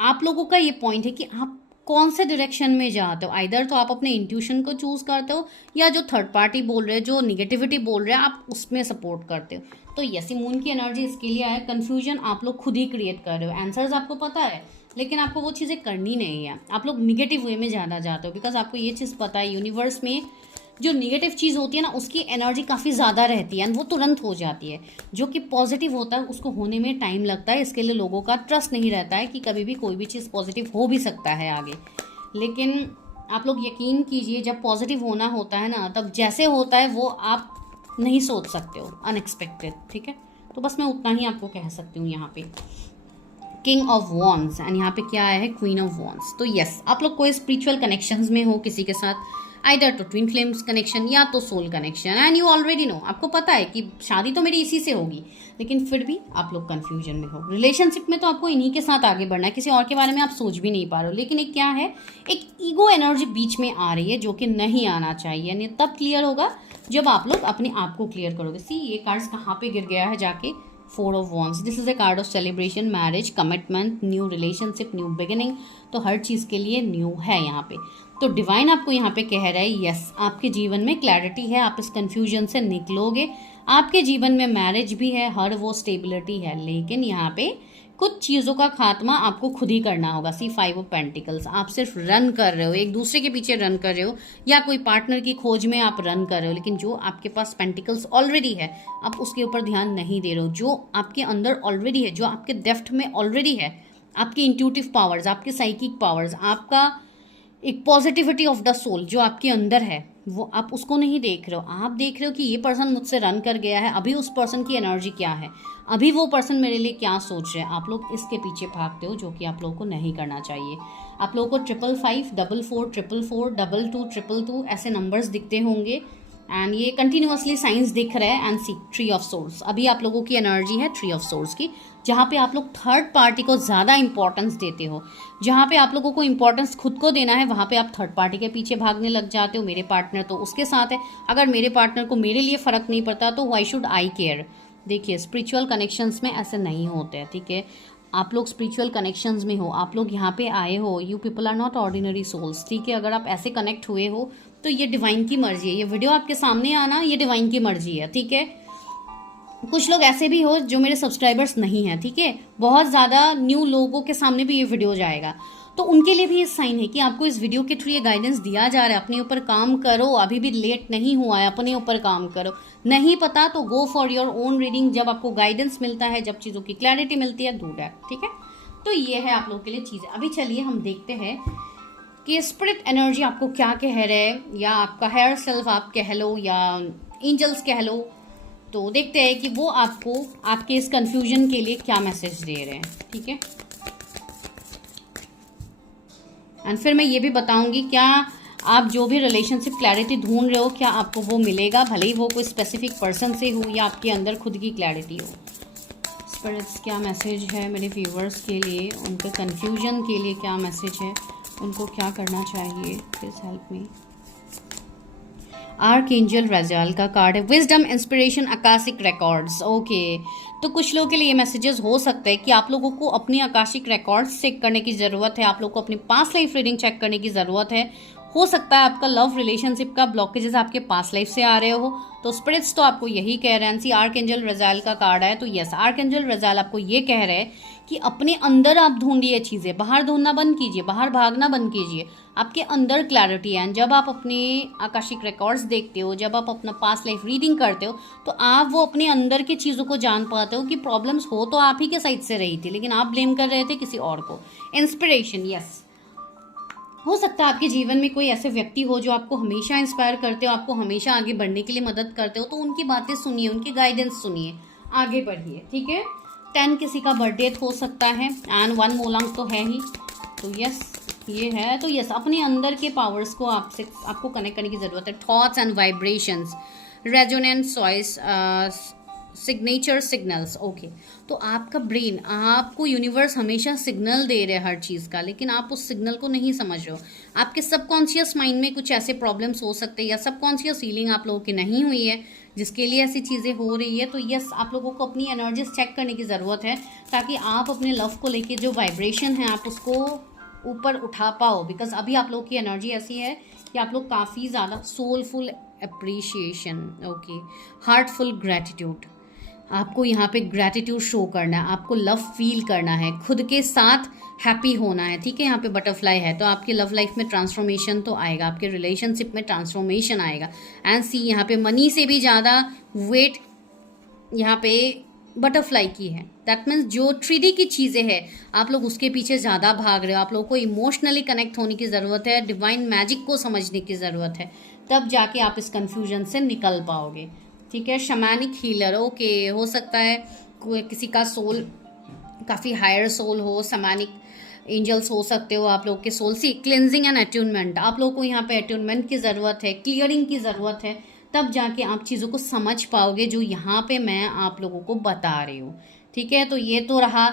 आप लोगों का ये पॉइंट है कि आप कौन से डायरेक्शन में जाते हो। आइदर तो आप अपने इंट्यूशन को चूज करते हो, या जो थर्ड पार्टी बोल रहे हैं, जो निगेटिविटी बोल रहे हैं, आप उसमें सपोर्ट करते हो। तो यसी मून की एनर्जी इसके लिए है, कन्फ्यूजन आप लोग खुद ही क्रिएट कर रहे हो। आंसर्स आपको पता है, लेकिन आपको वो चीज़ें करनी नहीं है, आप लोग निगेटिव वे में ज़्यादा जाते हो, बिकॉज आपको ये चीज़ पता है यूनिवर्स में जो निगेटिव चीज़ होती है ना, उसकी एनर्जी काफ़ी ज़्यादा रहती है एंड वो तुरंत हो जाती है। जो कि पॉजिटिव होता है उसको होने में टाइम लगता है, इसके लिए लोगों का ट्रस्ट नहीं रहता है कि कभी भी कोई भी चीज़ पॉजिटिव हो भी सकता है आगे। लेकिन आप लोग यकीन कीजिए, जब पॉजिटिव होना होता है ना, तब जैसे होता है वो आप नहीं सोच सकते हो, अनएक्सपेक्टेड, ठीक है। तो बस मैं उतना ही आपको कह सकती हूँ यहाँ पे। किंग ऑफ वॉन्ड्स एंड यहाँ पे क्या आया है, क्वीन ऑफ वॉन्ड्स। तो यस, आप लोग कोई स्पिरिचुअल कनेक्शंस में हो किसी के साथ, आइदर तो ट्विन फ्लेम्स कनेक्शन या तो soul connection, and you already know, आपको पता है कि शादी तो मेरी इसी से होगी, लेकिन फिर भी आप लोग कंफ्यूजन में हो। रिलेशनशिप में तो आपको इन्हीं के साथ आगे बढ़ना है, किसी और के बारे में आप सोच भी नहीं पा रहे हो। लेकिन एक क्या है, एक ईगो एनर्जी बीच में आ रही है जो कि नहीं आना चाहिए, यानी तब क्लियर होगा जब आप लोग अपने आप को क्लियर करोगे। सी ये कार्ड्स कहाँ पे गिर गया है जाके, 4 of wands. This is a card of celebration, marriage, commitment, new relationship, new beginning. तो हर चीज़ के लिए न्यू है यहाँ पे। तो डिवाइन आपको यहाँ पे कह रहा है यस, आपके जीवन में क्लैरिटी है, आप इस कंफ्यूजन से निकलोगे। आपके जीवन में मैरिज भी है, हर वो स्टेबिलिटी है, लेकिन यहाँ पे कुछ चीज़ों का खात्मा आपको खुद ही करना होगा। सी 5 ऑफ पेंटिकल्स, आप सिर्फ रन कर रहे हो, एक दूसरे के पीछे रन कर रहे हो, या कोई पार्टनर की खोज में आप रन कर रहे हो, लेकिन जो आपके पास पेंटिकल्स ऑलरेडी है आप उसके ऊपर ध्यान नहीं दे रहे हो। जो आपके अंदर ऑलरेडी है, जो आपके डेफ्ट में ऑलरेडी है, आपकी इंट्यूटिव पावर्स, आपके साइकिक पावर्स, आपका एक पॉजिटिविटी ऑफ द सोल जो आपके अंदर है, वो आप उसको नहीं देख रहे हो। आप देख रहे हो कि ये पर्सन मुझसे रन कर गया है, अभी उस पर्सन की एनर्जी क्या है, अभी वो पर्सन मेरे लिए क्या सोच रहे हैं। आप लोग इसके पीछे भागते हो, जो कि आप लोगों को नहीं करना चाहिए। आप लोगों को 555, 44, 444, 22, 222 ऐसे नंबर्स दिखते होंगे, एंड ये कंटिन्यूसली साइंस दिख रहा है। एंड सी 3 ऑफ सोर्स, अभी आप लोगों की एनर्जी है 3 ऑफ सोर्स की, जहाँ पे आप लोग थर्ड पार्टी को ज़्यादा इंपॉर्टेंस देते हो। जहाँ पे आप लोगों को इंपॉर्टेंस खुद को देना है, वहाँ पे आप थर्ड पार्टी के पीछे भागने लग जाते हो। मेरे पार्टनर तो उसके साथ है, अगर मेरे पार्टनर को मेरे लिए फ़र्क नहीं पड़ता तो व्हाई शुड आई केयर। देखिए, स्पिरिचुअल कनेक्शंस में ऐसे नहीं होते हैं, ठीक है। आप लोग स्पिरिचुअल कनेक्शंस में हो, आप लोग यहाँ पे आए हो, you people are not ordinary souls, ठीक है। अगर आप ऐसे कनेक्ट हुए हो तो ये डिवाइन की मर्जी है। ये वीडियो आपके सामने आना, ये डिवाइन की मर्जी है, ठीक है। कुछ लोग ऐसे भी हो जो मेरे सब्सक्राइबर्स नहीं हैं, ठीक है। बहुत ज़्यादा न्यू लोगों के सामने भी ये वीडियो जाएगा, तो उनके लिए भी ये साइन है कि आपको इस वीडियो के थ्रू ये गाइडेंस दिया जा रहा है। अपने ऊपर काम करो, अभी भी लेट नहीं हुआ है, अपने ऊपर काम करो। नहीं पता तो go for your own reading. जब आपको गाइडेंस मिलता है, जब चीज़ों की क्लैरिटी मिलती है, डू दैट, ठीक है। तो ये है आप लोगों के लिए चीज़ें। अभी चलिए हम देखते हैं कि स्पिरिट एनर्जी आपको क्या कह रहे हैं, या आपका हायर सेल्फ आप कह लो, या एंजल्स कह लो। तो देखते हैं कि वो आपको आपके इस कंफ्यूजन के लिए क्या मैसेज दे रहे हैं, ठीक है। एंड फिर मैं ये भी बताऊंगी क्या आप जो भी रिलेशनशिप क्लैरिटी ढूंढ रहे हो, क्या आपको वो मिलेगा, भले ही वो कोई स्पेसिफिक पर्सन से हो या आपके अंदर खुद की क्लैरिटी हो। स्पिरिट्स क्या मैसेज है मेरे व्यूवर्स के लिए, उनके कंफ्यूजन के लिए क्या मैसेज है, उनको क्या करना चाहिए, प्लीज हेल्प मी। आर्कएंजल रजाल का कार्ड है, wisdom, inspiration, Akashic records. Okay, तो कुछ लोगों के लिए मैसेजेस हो सकते हैं कि आप लोगों को अपनी आकाशिक रिकॉर्ड्स चेक करने की ज़रूरत है, आप लोग को अपनी पास्ट लाइफ रीडिंग चेक करने की ज़रूरत है। हो सकता है आपका लव रिलेशनशिप का ब्लॉकेजेस आपके पास्ट लाइफ से आ रहे हो, तो स्पिरिट्स तो आपको यही कह रहे हैं। सी आर्कएंजल रजाल का कार्ड है, तो यस, आर्कएंजल रजाल आपको ये कह रहे हैं कि अपने अंदर आप ढूंढिए चीज़ें, बाहर ढूंढना बंद कीजिए, बाहर भागना बंद कीजिए। आपके अंदर क्लैरिटी है। जब आप अपने आकाशिक रिकॉर्ड्स देखते हो, जब आप अपना पास्ट लाइफ रीडिंग करते हो, तो आप वो अपने अंदर की चीज़ों को जान पाते हो कि प्रॉब्लम्स हो तो आप ही के साइड से रही थी, लेकिन आप ब्लेम कर रहे थे किसी और को। इंस्पिरेशन, यस, हो सकता है आपके जीवन में कोई ऐसे व्यक्ति हो जो आपको हमेशा इंस्पायर करते हो, आपको हमेशा आगे बढ़ने के लिए मदद करते हो, तो उनकी बातें सुनिए, उनकी गाइडेंस सुनिए, आगे बढ़िए, ठीक है। 10 किसी का बर्थडे हो सकता है, एंड 1 मोलंग तो है ही, तो यस ये है। तो यस, अपने अंदर के पावर्स को आपको कनेक्ट करने की ज़रूरत है। थॉट्स एंड वाइब्रेशंस, रेजोनेंट सॉइस, सिग्नेचर सिग्नल्स। ओके, तो आपका ब्रेन, आपको यूनिवर्स हमेशा सिग्नल दे रहे हैं हर चीज़ का, लेकिन आप उस सिग्नल को नहीं समझ रहे हो। आपके सबकॉन्शियस माइंड में कुछ ऐसे प्रॉब्लम्स हो सकते हैं, या सबकॉन्शियस हीलिंग आप लोगों की नहीं हुई है, जिसके लिए ऐसी चीज़ें हो रही है। तो यस, आप लोगों को अपनी एनर्जीज चेक करने की ज़रूरत है, ताकि आप अपने लव को लेके जो वाइब्रेशन है आप उसको ऊपर उठा पाओ। बिकॉज अभी आप लोग की एनर्जी ऐसी है कि आप लोग काफ़ी ज़्यादा soulful appreciation, okay, heartful gratitude, आपको यहाँ पे ग्रैटिट्यूड शो करना है, आपको लव फील करना है, खुद के साथ हैप्पी होना है, ठीक है। यहाँ पे बटरफ्लाई है, तो आपकी लव लाइफ में ट्रांसफॉर्मेशन तो आएगा, आपके रिलेशनशिप में ट्रांसफॉर्मेशन आएगा। एंड सी, यहाँ पे मनी से भी ज़्यादा वेट यहाँ पे बटरफ्लाई की है। दैट मीन्स जो 3D की चीज़ें हैं, आप लोग उसके पीछे ज़्यादा भाग रहे हो। आप लोग को इमोशनली कनेक्ट होने की ज़रूरत है, डिवाइन मैजिक को समझने की ज़रूरत है, तब जाके आप इस कन्फ्यूजन से निकल पाओगे, ठीक है। शमैनिक हीलर, ओके, हो सकता है कोई किसी का सोल काफ़ी हायर सोल हो, समानिक एंजल्स हो सकते हो आप लोग के soul. See cleansing and attunement, आप लोग को यहाँ पे अट्यूनमेंट की ज़रूरत है, क्लियरिंग की ज़रूरत है, तब जाके आप चीज़ों को समझ पाओगे जो यहाँ पे मैं आप लोगों को बता रही हूँ। ठीक है, तो ये तो रहा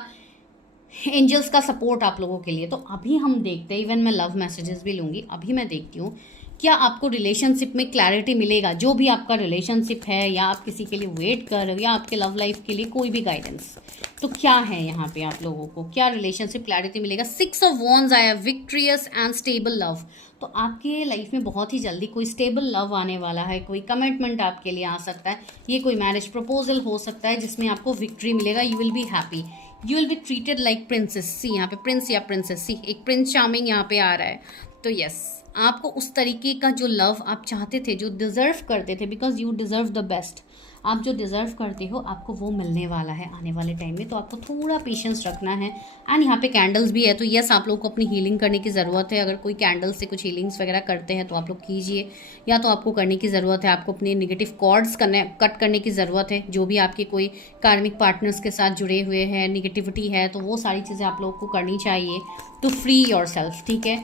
एंजल्स का सपोर्ट आप लोगों के लिए। तो अभी हम देखते हैं, इवन मैं लव मैसेजेस भी लूँगी, अभी मैं देखती हूँ क्या आपको रिलेशनशिप में क्लैरिटी मिलेगा। जो भी आपका रिलेशनशिप है, या आप किसी के लिए वेट कर रहे हो, या आपके लव लाइफ के लिए कोई भी गाइडेंस, तो क्या है यहाँ पे आप लोगों को, क्या रिलेशनशिप क्लैरिटी मिलेगा। 6 ऑफ वॉन्ड्स आया, विक्ट्रियस एंड स्टेबल लव। तो आपके लाइफ में बहुत ही जल्दी कोई स्टेबल लव आने वाला है, कोई कमिटमेंट आपके लिए आ सकता है। ये कोई मैरिज प्रपोजल हो सकता है जिसमें आपको विक्ट्री मिलेगा। You will be happy, you will be treated like princess. See यहाँ पे प्रिंस या प्रिंसेस, सी एक प्रिंस चार्मिंग यहाँ पे आ रहा है। तो यस, आपको उस तरीके का जो लव आप चाहते थे, जो डिज़र्व करते थे, because you deserve the best, आप जो डिज़र्व करते हो आपको वो मिलने वाला है आने वाले टाइम में। तो आपको थोड़ा पेशेंस रखना है। एंड यहाँ पे कैंडल्स भी है, तो यस आप लोग को अपनी हीलिंग करने की ज़रूरत है। अगर कोई कैंडल से कुछ हीलिंग्स वगैरह करते हैं तो आप लोग कीजिए, या तो आपको करने की ज़रूरत है, आपको अपने नेगेटिव कॉर्ड्स कट करने की ज़रूरत है। जो भी आपके कोई कार्मिक पार्टनर्स के साथ जुड़े हुए हैं, निगेटिविटी है, तो वो सारी चीज़ें आप लोग को करनी चाहिए टू फ्री योर सेल्फ। ठीक है,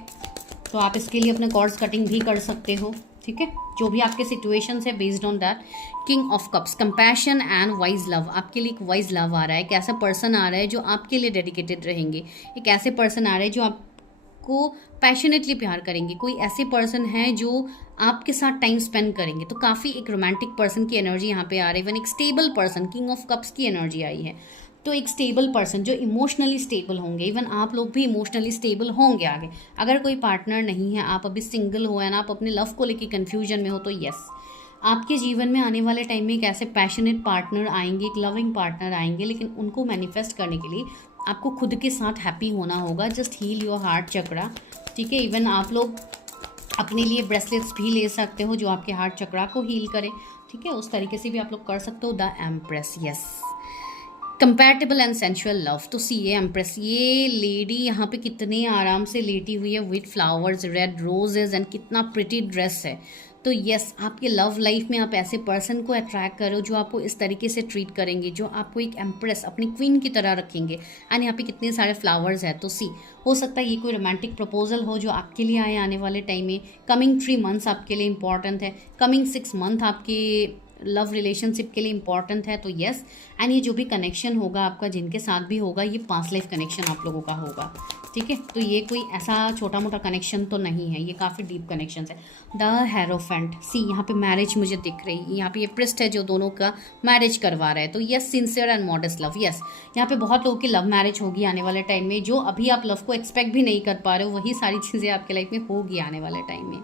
तो आप इसके लिए अपने कॉर्ड्स कटिंग भी कर सकते हो। ठीक है, जो भी आपके सिचुएशंस है, based on that. King of cups, compassion and wise love, आपके लिए एक वाइज लव आ रहा है। एक ऐसा पर्सन आ रहा है जो आपके लिए डेडिकेटेड रहेंगे। एक ऐसे पर्सन आ रहे हैं जो आपको पैशनेटली प्यार करेंगे। कोई ऐसे पर्सन है जो आपके साथ टाइम स्पेंड करेंगे। तो काफ़ी एक रोमांटिक पर्सन की एनर्जी यहाँ पे आ रही है। इवन एक stable person, king of cups की एनर्जी आई है। तो एक स्टेबल पर्सन जो इमोशनली स्टेबल होंगे। इवन आप लोग भी इमोशनली स्टेबल होंगे आगे। अगर कोई पार्टनर नहीं है, आप अभी सिंगल हो एंड आप अपने लव को लेकर कन्फ्यूजन में हो, तो यस आपके जीवन में आने वाले टाइम में एक ऐसे पैशनेट पार्टनर आएंगे, एक लविंग पार्टनर आएंगे। लेकिन उनको मैनिफेस्ट करने के लिए आपको खुद के साथ हैप्पी होना होगा। Just heal your heart chakra. ठीक है, इवन आप लोग अपने लिए ब्रेसलेट्स भी ले सकते हो जो आपके हार्ट चक्रा को हील करे। ठीक है, उस तरीके से भी आप लोग कर सकते हो। The empress, yes compatible and sensual love. तो सी ये एम्प्रेस, ये लेडी यहाँ पे कितने आराम से लेटी हुई है with flowers, red roses and कितना प्रिटी ड्रेस है। तो यस, आपके लव लाइफ में आप ऐसे पर्सन को अट्रैक्ट करो जो आपको इस तरीके से ट्रीट करेंगे, जो आपको एक एम्प्रेस, अपनी क्वीन की तरह रखेंगे। एंड यहाँ पे कितने सारे फ्लावर्स है। तो सी हो सकता है ये कोई रोमांटिक प्रपोजल हो जो आपके लिए आए आने वाले टाइम में। कमिंग 3 मंथ्स आपके लिए इंपॉर्टेंट है। कमिंग 6 मंथ आपके लव रिलेशनशिप के लिए इंपॉर्टेंट है। तो यस, एंड ये जो भी कनेक्शन होगा आपका, जिनके साथ भी होगा, ये पास्ट लाइफ कनेक्शन आप लोगों का होगा। ठीक है, तो ये कोई ऐसा छोटा मोटा कनेक्शन तो नहीं है, ये काफ़ी डीप कनेक्शन है। द हेरोफेंट, सी यहाँ पे मैरिज मुझे दिख रही है। यहाँ पे ये प्रिस्ट है जो दोनों का मैरिज करवा रहा है। तो yes, sincere and modest love. Yes, यहाँ पे बहुत लोगों की लव मैरिज होगी आने वाले टाइम में। जो अभी आप लव को एक्सपेक्ट भी नहीं कर पा रहे हो, वही सारी चीज़ें आपके लाइफ में होगी आने वाले टाइम में।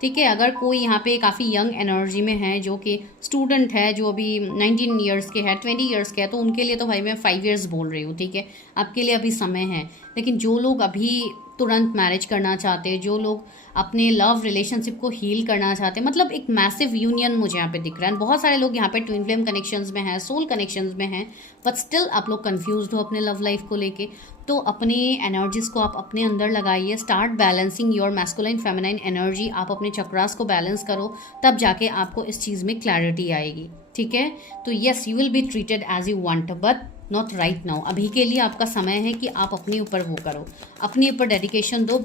ठीक है, अगर कोई यहाँ पे काफ़ी यंग एनर्जी में है, जो कि स्टूडेंट है, जो अभी 19 ईयर्स के है, 20 ईयर्स के है, तो उनके लिए तो भाई मैं 5 ईयर्स बोल रही हूँ। ठीक है, आपके लिए अभी समय है। लेकिन जो लोग अभी तुरंत मैरिज करना चाहते हैं, जो लोग अपने लव रिलेशनशिप को हील करना चाहते हैं, मतलब एक मैसिव यूनियन मुझे यहाँ पे दिख रहा है। बहुत सारे लोग यहाँ पे ट्विन फ्लेम कनेक्शंस में हैं, सोल कनेक्शंस में हैं, बट स्टिल आप लोग कंफ्यूज्ड हो अपने लव लाइफ को लेके। तो अपने एनर्जीज को आप अपने अंदर लगाइए। Start balancing your masculine feminine energy. आप अपने चक्रास को बैलेंस करो, तब जाके आपको इस चीज़ में क्लैरिटी आएगी। ठीक है, तो yes, you will be treated as you want, but not right now. अभी के लिए आपका समय है कि आप अपने ऊपर वो करो, अपने ऊपर डेडिकेशन दो,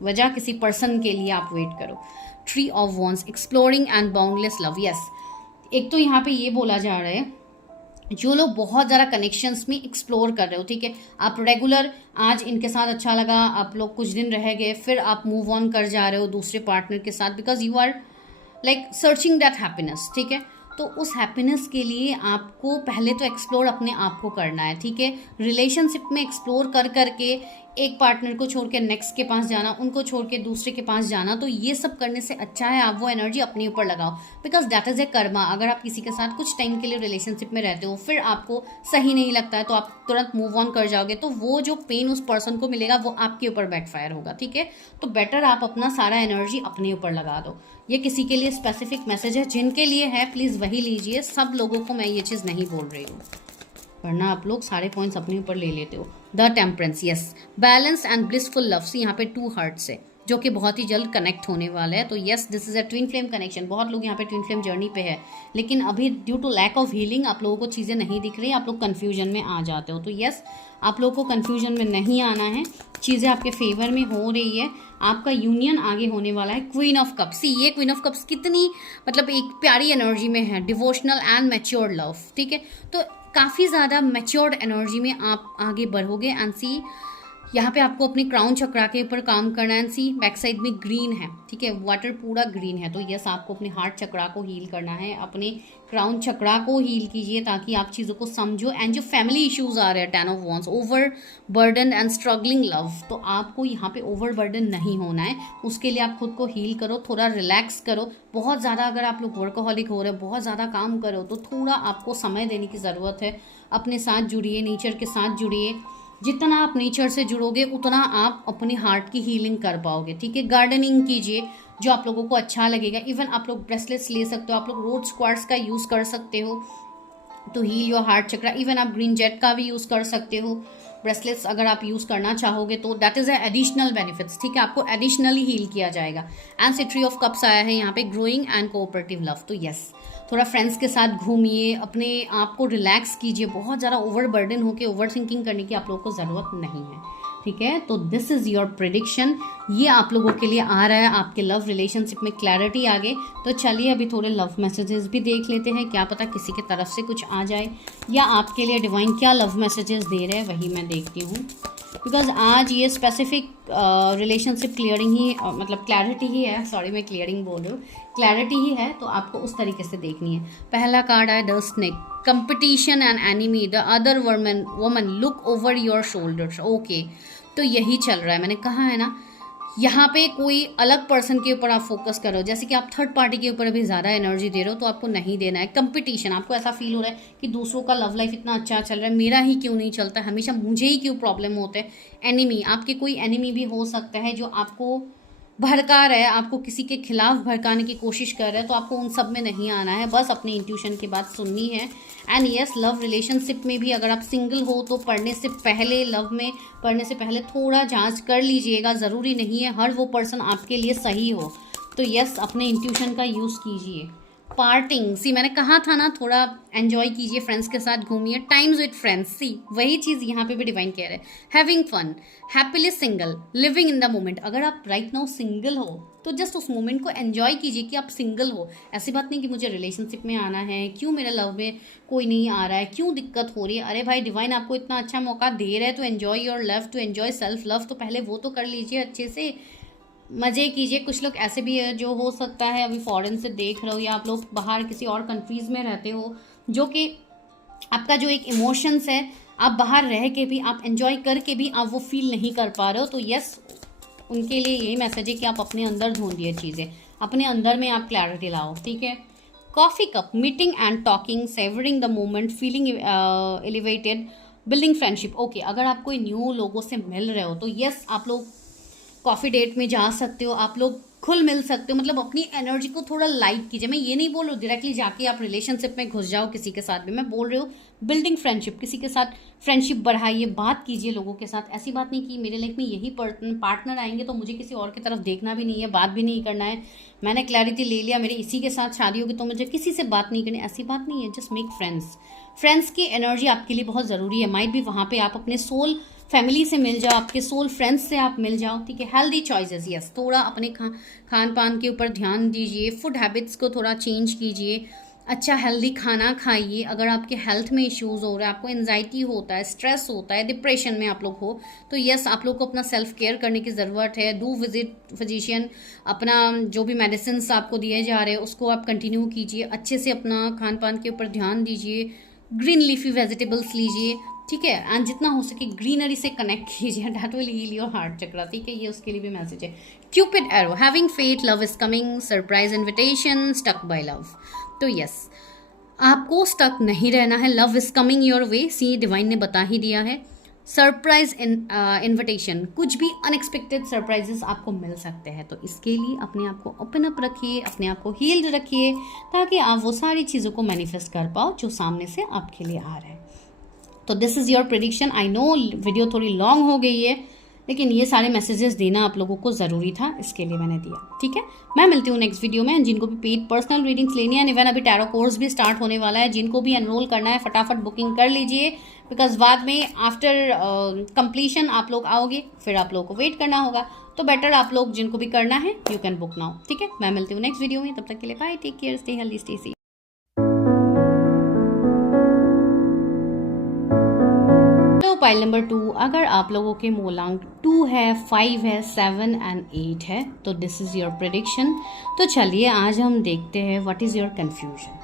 वजह किसी पर्सन के लिए आप वेट करो। Tree of wands, exploring and boundless love. Yes, एक तो यहाँ पे ये बोला जा रहा है जो लोग बहुत ज़्यादा कनेक्शंस में एक्सप्लोर कर रहे हो। ठीक है, आप रेगुलर आज इनके साथ अच्छा लगा, आप लोग कुछ दिन रह गए, फिर आप मूव ऑन कर जा रहे हो दूसरे पार्टनर के साथ, because you are like searching that happiness. ठीक है, तो उस हैप्पीनेस के लिए आपको पहले तो एक्सप्लोर अपने आप को करना है। ठीक है, रिलेशनशिप में एक्सप्लोर कर करके एक पार्टनर को छोड़ के नेक्स्ट के पास जाना, उनको छोड़ के दूसरे के पास जाना, तो ये सब करने से अच्छा है आप वो एनर्जी अपने ऊपर लगाओ, because that is a Karma. अगर आप किसी के साथ कुछ टाइम के लिए रिलेशनशिप में रहते हो, फिर आपको सही नहीं लगता है, तो आप तुरंत मूव ऑन कर जाओगे, तो वो जो पेन उस पर्सन को मिलेगा वो आपके ऊपर बैकफायर होगा। ठीक है, तो बेटर आप अपना सारा एनर्जी अपने ऊपर लगा दो। ये किसी के लिए स्पेसिफिक मैसेज है, जिनके लिए है प्लीज़ वही लीजिए। सब लोगों को मैं ये चीज़ नहीं बोल रही हूँ, वरना आप लोग सारे पॉइंट्स अपने ऊपर ले लेते हो। The temperance, yes balance and blissful love. से यहाँ पे 2 हार्ट्स है जो कि बहुत ही जल्द कनेक्ट होने वाला है। तो yes, this is a twin flame connection. बहुत लोग यहाँ पे ट्विन फ्लेम जर्नी पे है, लेकिन अभी due to lack of healing आप लोगों को चीज़ें नहीं दिख रही, आप लोग कन्फ्यूजन में आ जाते हो। तो यस, आप लोगों को कन्फ्यूजन में नहीं आना है, चीज़ें आपके फेवर में हो रही है, आपका यूनियन आगे होने वाला है। क्वीन ऑफ कप्स, ये क्वीन ऑफ कप्स कितनी मतलब एक प्यारी एनर्जी में है, डिवोशनल एंड मैच्योर्ड लव, ठीक है। तो काफ़ी ज़्यादा मैच्योर्ड एनर्जी में आप आगे बढ़ोगे। एंड सी यहाँ पे आपको अपने क्राउन चक्रा के ऊपर काम करना है। सी बैक साइड में ग्रीन है, ठीक है, वाटर पूरा ग्रीन है, तो यस आपको अपने हार्ट चक्रा को हील करना है, अपने क्राउन चक्रा को हील कीजिए ताकि आप चीज़ों को समझो। एंड जो फैमिली इश्यूज आ रहे हैं, 10 of wands, over burden and struggling love, तो आपको यहाँ पे ओवर बर्डन नहीं होना है। उसके लिए आप खुद को हील करो, थोड़ा रिलैक्स करो। बहुत ज़्यादा अगर आप लोग वर्कोहॉलिक हो रहे हो, बहुत ज़्यादा काम करो, तो थोड़ा आपको समय देने की ज़रूरत है। अपने साथ जुड़िए, नेचर के साथ जुड़िए। जितना आप नेचर से जुड़ोगे उतना आप अपने हार्ट की हीलिंग कर पाओगे, ठीक है। गार्डनिंग कीजिए जो आप लोगों को अच्छा लगेगा। इवन आप लोग ब्रेसलेट्स ले सकते हो, आप लोग रोड स्क्वाड्स का यूज़ कर सकते हो to heal your heart chakra. Even आप ग्रीन जेट का भी यूज़ कर सकते हो ब्रेसलेट्स अगर आप यूज़ करना चाहोगे तो। दैट इज़ एडिशनल बेनिफिट्स, ठीक है, आपको एडिशनली हील किया जाएगा। एंड से ट्री ऑफ कप्स आया है यहाँ पे, ग्रोइंग एंड कोऑपरेटिव लव। तो यस, थोड़ा फ्रेंड्स के साथ घूमिए, अपने आप को रिलैक्स कीजिए। बहुत ज़्यादा ओवर बर्डन होकर ओवर थिंकिंग करने की आप लोगों को ज़रूरत नहीं है, ठीक है। तो दिस इज़ योर प्रेडिक्शन, ये आप लोगों के लिए आ रहा है। आपके लव रिलेशनशिप में क्लैरिटी आ गई। तो चलिए अभी थोड़े लव मैसेजेस भी देख लेते हैं, क्या पता किसी की तरफ से कुछ आ जाए, या आपके लिए डिवाइन क्या लव मैसेजेस दे रहे हैं वही मैं देखती हूँ। बिकॉज आज ये स्पेसिफिक रिलेशनशिप क्लियरिंग ही मतलब क्लैरिटी ही है, सॉरी मैं क्लियरिंग बोल रही हूँ, क्लैरिटी ही है, तो आपको उस तरीके से देखनी है। पहला कार्ड है the snake, competition and enemy, the other woman look over your shoulders. Okay, तो यही चल रहा है, मैंने कहा है ना, यहाँ पे कोई अलग पर्सन के ऊपर आप फोकस करो, जैसे कि आप थर्ड पार्टी के ऊपर अभी ज़्यादा एनर्जी दे रहे हो, तो आपको नहीं देना है। कंपटीशन, आपको ऐसा फील हो रहा है कि दूसरों का लव लाइफ इतना अच्छा चल रहा है, मेरा ही क्यों नहीं चलता, हमेशा मुझे ही क्यों प्रॉब्लम होते हैं। एनिमी, आपके कोई एनिमी भी हो सकता है जो आपको भड़का रहा है, आपको किसी के खिलाफ भड़काने की कोशिश कर रहा है, तो आपको उन सब में नहीं आना है, बस अपनी इंट्यूशन की बात सुननी है। एंड यस, लव रिलेशनशिप में भी अगर आप सिंगल हो तो पढ़ने से पहले, लव में पढ़ने से पहले थोड़ा जांच कर लीजिएगा। ज़रूरी नहीं है हर वो पर्सन आपके लिए सही हो, तो यस अपने इंट्यूशन का यूज़ कीजिए। पार्टिंग, सी मैंने कहा था ना, थोड़ा एंजॉय कीजिए, फ्रेंड्स के साथ घूमिए, टाइम्स विद फ्रेंड्स। सी वही चीज़ यहाँ पे भी डिवाइन कह रहे हैं, having fun, happily single, living in the moment. अगर आप राइट नाउ सिंगल हो तो जस्ट उस मोमेंट को एंजॉय कीजिए कि आप सिंगल हो। ऐसी बात नहीं कि मुझे रिलेशनशिप में आना है, क्यों मेरे लव में कोई नहीं आ रहा है, क्यों दिक्कत हो रही है। अरे भाई, डिवाइन आपको इतना अच्छा मौका दे रहा है, तो enjoy your love, to enjoy self love, तो पहले वो तो कर लीजिए, अच्छे से मज़े कीजिए। कुछ लोग ऐसे भी है जो हो सकता है अभी फॉरेन से देख रहे हो, या आप लोग बाहर किसी और कंट्रीज़ में रहते हो, जो कि आपका जो एक इमोशंस है, आप बाहर रह के भी, आप एंजॉय करके भी आप वो फील नहीं कर पा रहे हो, तो यस उनके लिए यही मैसेज है कि आप अपने अंदर ढूंढिए चीज़ें, अपने अंदर में आप क्लैरिटी लाओ, ठीक है। Coffee cup, meeting and talking, savouring the moment, feeling elevated, building friendship. Okay, अगर आप कोई न्यू लोगों से मिल रहे हो तो यस आप लोग कॉफ़ी डेट में जा सकते हो, आप लोग खुल मिल सकते हो, मतलब अपनी एनर्जी को थोड़ा लाइट कीजिए। मैं ये नहीं बोल रही हूँ डायरेक्टली जाके आप रिलेशनशिप में घुस जाओ किसी के साथ भी, मैं बोल रही हूँ बिल्डिंग फ्रेंडशिप, किसी के साथ फ्रेंडशिप बढ़ाइए, बात कीजिए लोगों के साथ। ऐसी बात नहीं कि मेरे लाइफ में यही पार्टनर आएंगे तो मुझे किसी और की तरफ देखना भी नहीं है, बात भी नहीं करना है, मैंने क्लैरिटी ले लिया मेरे इसी के साथ शादी होगी तो मुझे किसी से बात नहीं करनी, ऐसी बात नहीं है। जस्ट मेक फ्रेंड्स, फ्रेंड्स की एनर्जी आपके लिए बहुत ज़रूरी है। माइट भी वहाँ पे आप अपने सोल फैमिली से मिल जाओ, आपके सोल फ्रेंड्स से आप मिल जाओ, ठीक है। हेल्दी चॉइसेस, यस, थोड़ा अपने खान पान के ऊपर ध्यान दीजिए, फूड हैबिट्स को थोड़ा चेंज कीजिए, अच्छा हेल्दी खाना खाइए। अगर आपके हेल्थ में इश्यूज़ हो रहा है, आपको एंजाइटी होता है, स्ट्रेस होता है, डिप्रेशन में आप लोग हो, तो यस आप लोग को अपना सेल्फ केयर करने की ज़रूरत है। डू विजिट फिजिशियन, अपना जो भी मेडिसिन आपको दिए जा रहे हैं उसको आप कंटिन्यू कीजिए, अच्छे से अपना खान पान के ऊपर ध्यान दीजिए, ग्रीन लीफी वेजिटेबल्स लीजिए, ठीक है। एंड जितना हो सके ग्रीनरी से कनेक्ट कीजिए, that will heal your heart chakra, ठीक है। ये उसके लिए भी मैसेज है। Cupid arrow, having faith, love is coming, surprise invitation, stuck by love. तो यस आपको स्टक नहीं रहना है, love is coming your way, see divine ने बता ही दिया है। सरप्राइज इन्विटेशन, कुछ भी अनएक्सपेक्टेड सरप्राइजेस आपको मिल सकते हैं, तो इसके लिए अपने आप को ओपन अप रखिए, अपने आप को हील्ड रखिए, ताकि आप वो सारी चीज़ों को मैनिफेस्ट कर पाओ जो सामने से आपके लिए आ रहा है। तो this is your prediction. I know video थोड़ी लॉन्ग हो गई है, लेकिन ये सारे मैसेजेस देना आप लोगों को ज़रूरी था, इसके लिए मैंने दिया। ठीक है, मैं मिलती हूँ नेक्स्ट वीडियो में। जिनको भी पेड पर्सनल रीडिंग्स लेनी है, इवन अभी टैरो कोर्स भी स्टार्ट होने वाला है, जिनको भी एनरोल करना है फटाफट बुकिंग कर लीजिए, बिकॉज बाद में आफ्टर कंप्लीशन आप लोग आओगे, फिर आप लोगों को वेट करना होगा। तो बेटर आप लोग जिनको भी करना है यू कैन बुक नाउ। ठीक है, मैं मिलती हूँ नेक्स्ट वीडियो में, तब तक के लिए bye, take care, stay healthy, stay safe. Pile number 2, अगर आप लोगों के मूलांक 2 है, 5 है, 7 एंड 8 है, तो दिस इज़ योर प्रेडिक्शन। तो चलिए आज हम देखते हैं व्हाट इज़ योर कन्फ्यूजन।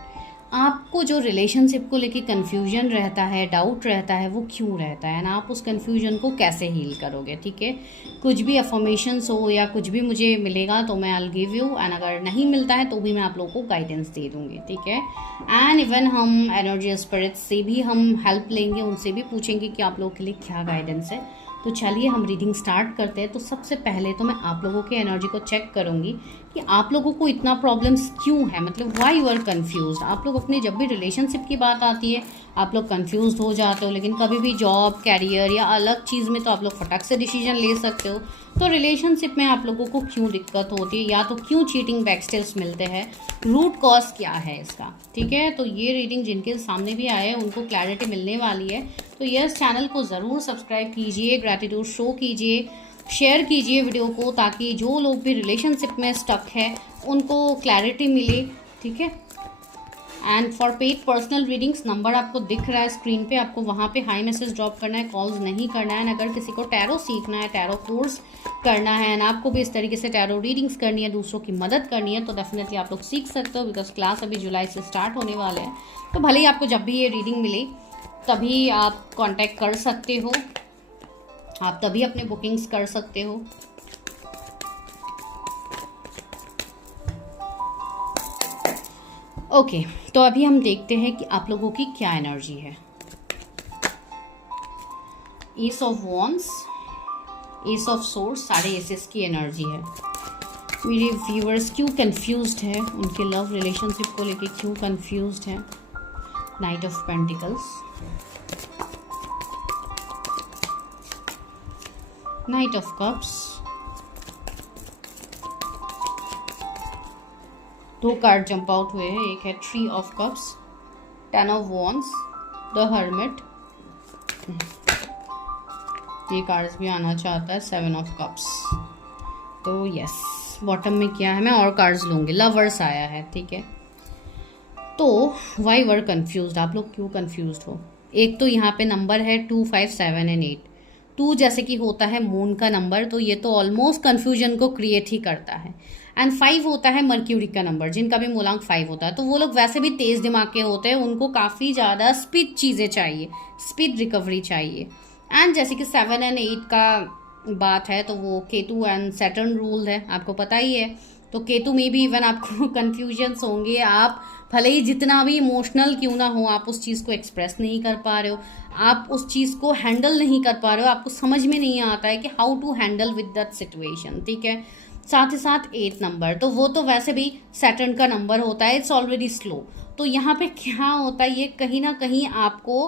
आपको जो रिलेशनशिप को लेके कन्फ्यूजन रहता है, डाउट रहता है, वो क्यों रहता है, ना आप उस कन्फ्यूजन को कैसे हील करोगे। ठीक है, कुछ भी अफर्मेशंस हो या कुछ भी मुझे मिलेगा तो मैं आई गिव यू, एंड अगर नहीं मिलता है तो भी मैं आप लोगों को गाइडेंस दे दूंगी। ठीक है, एंड इवन हम एनर्जी स्पिरिट से भी हम हेल्प लेंगे, उनसे भी पूछेंगे कि आप लोगों के लिए क्या गाइडेंस है। तो चलिए हम रीडिंग स्टार्ट करते हैं। तो सबसे पहले तो मैं आप लोगों के एनर्जी को चेक करूंगी कि आप लोगों को इतना प्रॉब्लम्स क्यों है, मतलब व्हाई यू आर कंफ्यूज्ड। आप लोग अपनी जब भी रिलेशनशिप की बात आती है आप लोग कंफ्यूज हो जाते हो, लेकिन कभी भी जॉब, कैरियर या अलग चीज़ में तो आप लोग फटाक से डिसीजन ले सकते हो। तो रिलेशनशिप में आप लोगों को क्यों दिक्कत होती है, या तो क्यों चीटिंग बैकस्टेल्स मिलते हैं, रूट कॉज क्या है इसका। ठीक है, तो ये रीडिंग जिनके सामने भी आए उनको क्लैरिटी मिलने वाली है। तो यस, चैनल को ज़रूर सब्सक्राइब कीजिए, ग्रैटिट्यूड शो कीजिए, शेयर कीजिए वीडियो को, ताकि जो लोग भी रिलेशनशिप में स्टक है उनको क्लैरिटी मिले। ठीक है, and for paid personal readings number आपको दिख रहा है स्क्रीन पे, आपको वहाँ पे हाई मैसेज ड्रॉप करना है, कॉल्स नहीं करना है। अगर किसी को टैरो सीखना है, टैरो कोर्स करना है, एंड आपको भी इस तरीके से टैरो रीडिंग्स करनी है, दूसरों की मदद करनी है, तो डेफिनेटली आप लोग सीख सकते हो, बिकॉज क्लास अभी जुलाई से स्टार्ट होने वाले हैं। तो भले ही आपको जब भी ये रीडिंग मिले तभी आप कॉन्टैक्ट कर सकते हो, आप तभी अपने बुकिंग्स कर सकते हो। ओके, तो अभी हम देखते हैं कि आप लोगों की क्या एनर्जी है। S of wands, S of source, सारे एसेस की एनर्जी है। मेरे व्यूअर्स क्यों कंफ्यूज्ड है, उनके लव रिलेशनशिप को लेके क्यों कंफ्यूज्ड है। Night of pentacles, night of cups, 2 card jump out हुए हैं, एक है tree of cups, 10 of wands, the hermit, ये कार्ड्स भी आना चाहता है, 7 ऑफ कप्स। तो यस, बॉटम में क्या है, मैं और कार्ड्स लूँगी, लवर्स आया है। ठीक है, तो वाई वर कंफ्यूज्ड, आप लोग क्यों कंफ्यूज्ड हो। एक तो यहाँ पे नंबर है 2, 5, 7 एंड 8। 2 जैसे कि होता है मून का नंबर, तो ये तो ऑलमोस्ट कन्फ्यूजन को क्रिएट ही करता है। एंड 5 होता है मर्क्यूरी का नंबर, जिनका भी मूलांक 5 होता है, तो वो लोग वैसे भी तेज दिमाग के होते हैं, उनको काफ़ी ज़्यादा स्पीड चीज़ें चाहिए, स्पीड रिकवरी चाहिए। एंड जैसे कि 7 एंड 8 का बात है, तो वो केतु एंड सैटर्न रूल है, आपको पता ही है। तो केतु में भी इवन आपको कन्फ्यूजन्स होंगे, आप भले ही जितना भी इमोशनल क्यों ना हो, आप उस चीज़ को एक्सप्रेस नहीं कर पा रहे हो, आप उस चीज़ को हैंडल नहीं कर पा रहे हो, आपको समझ में नहीं आता है कि how to handle with that situation. ठीक है, साथ ही साथ 8 नंबर, तो वो तो वैसे भी सैटर्न का नंबर होता है, इट्स ऑलरेडी स्लो। तो यहाँ पे क्या होता है, ये कहीं ना कहीं आपको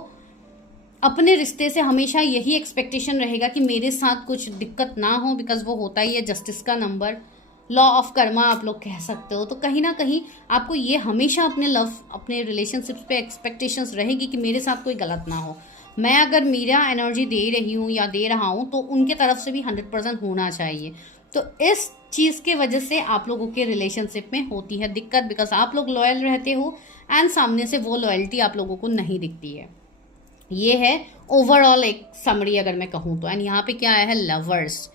अपने रिश्ते से हमेशा यही एक्सपेक्टेशन रहेगा कि मेरे साथ कुछ दिक्कत ना हो, बिकॉज वो होता ही है जस्टिस का नंबर, लॉ ऑफ कर्मा आप लोग कह सकते हो। तो कहीं ना कहीं आपको ये हमेशा अपने रिलेशनशिप्स पे एक्सपेक्टेशंस रहेगी कि मेरे साथ कोई गलत ना हो, मैं अगर मेरा एनर्जी दे रही हूँ या दे रहा हूँ तो उनके तरफ से भी 100% होना चाहिए। तो इस चीज़ के वजह से आप लोगों के रिलेशनशिप में होती है दिक्कत, बिकॉज आप लोग लॉयल रहते हो एंड सामने से वो लॉयल्टी आप लोगों को नहीं दिखती है। ये है ओवरऑल एक समरी अगर मैं कहूँ तो। एंड यहाँ पे क्या आया है, लवर्स,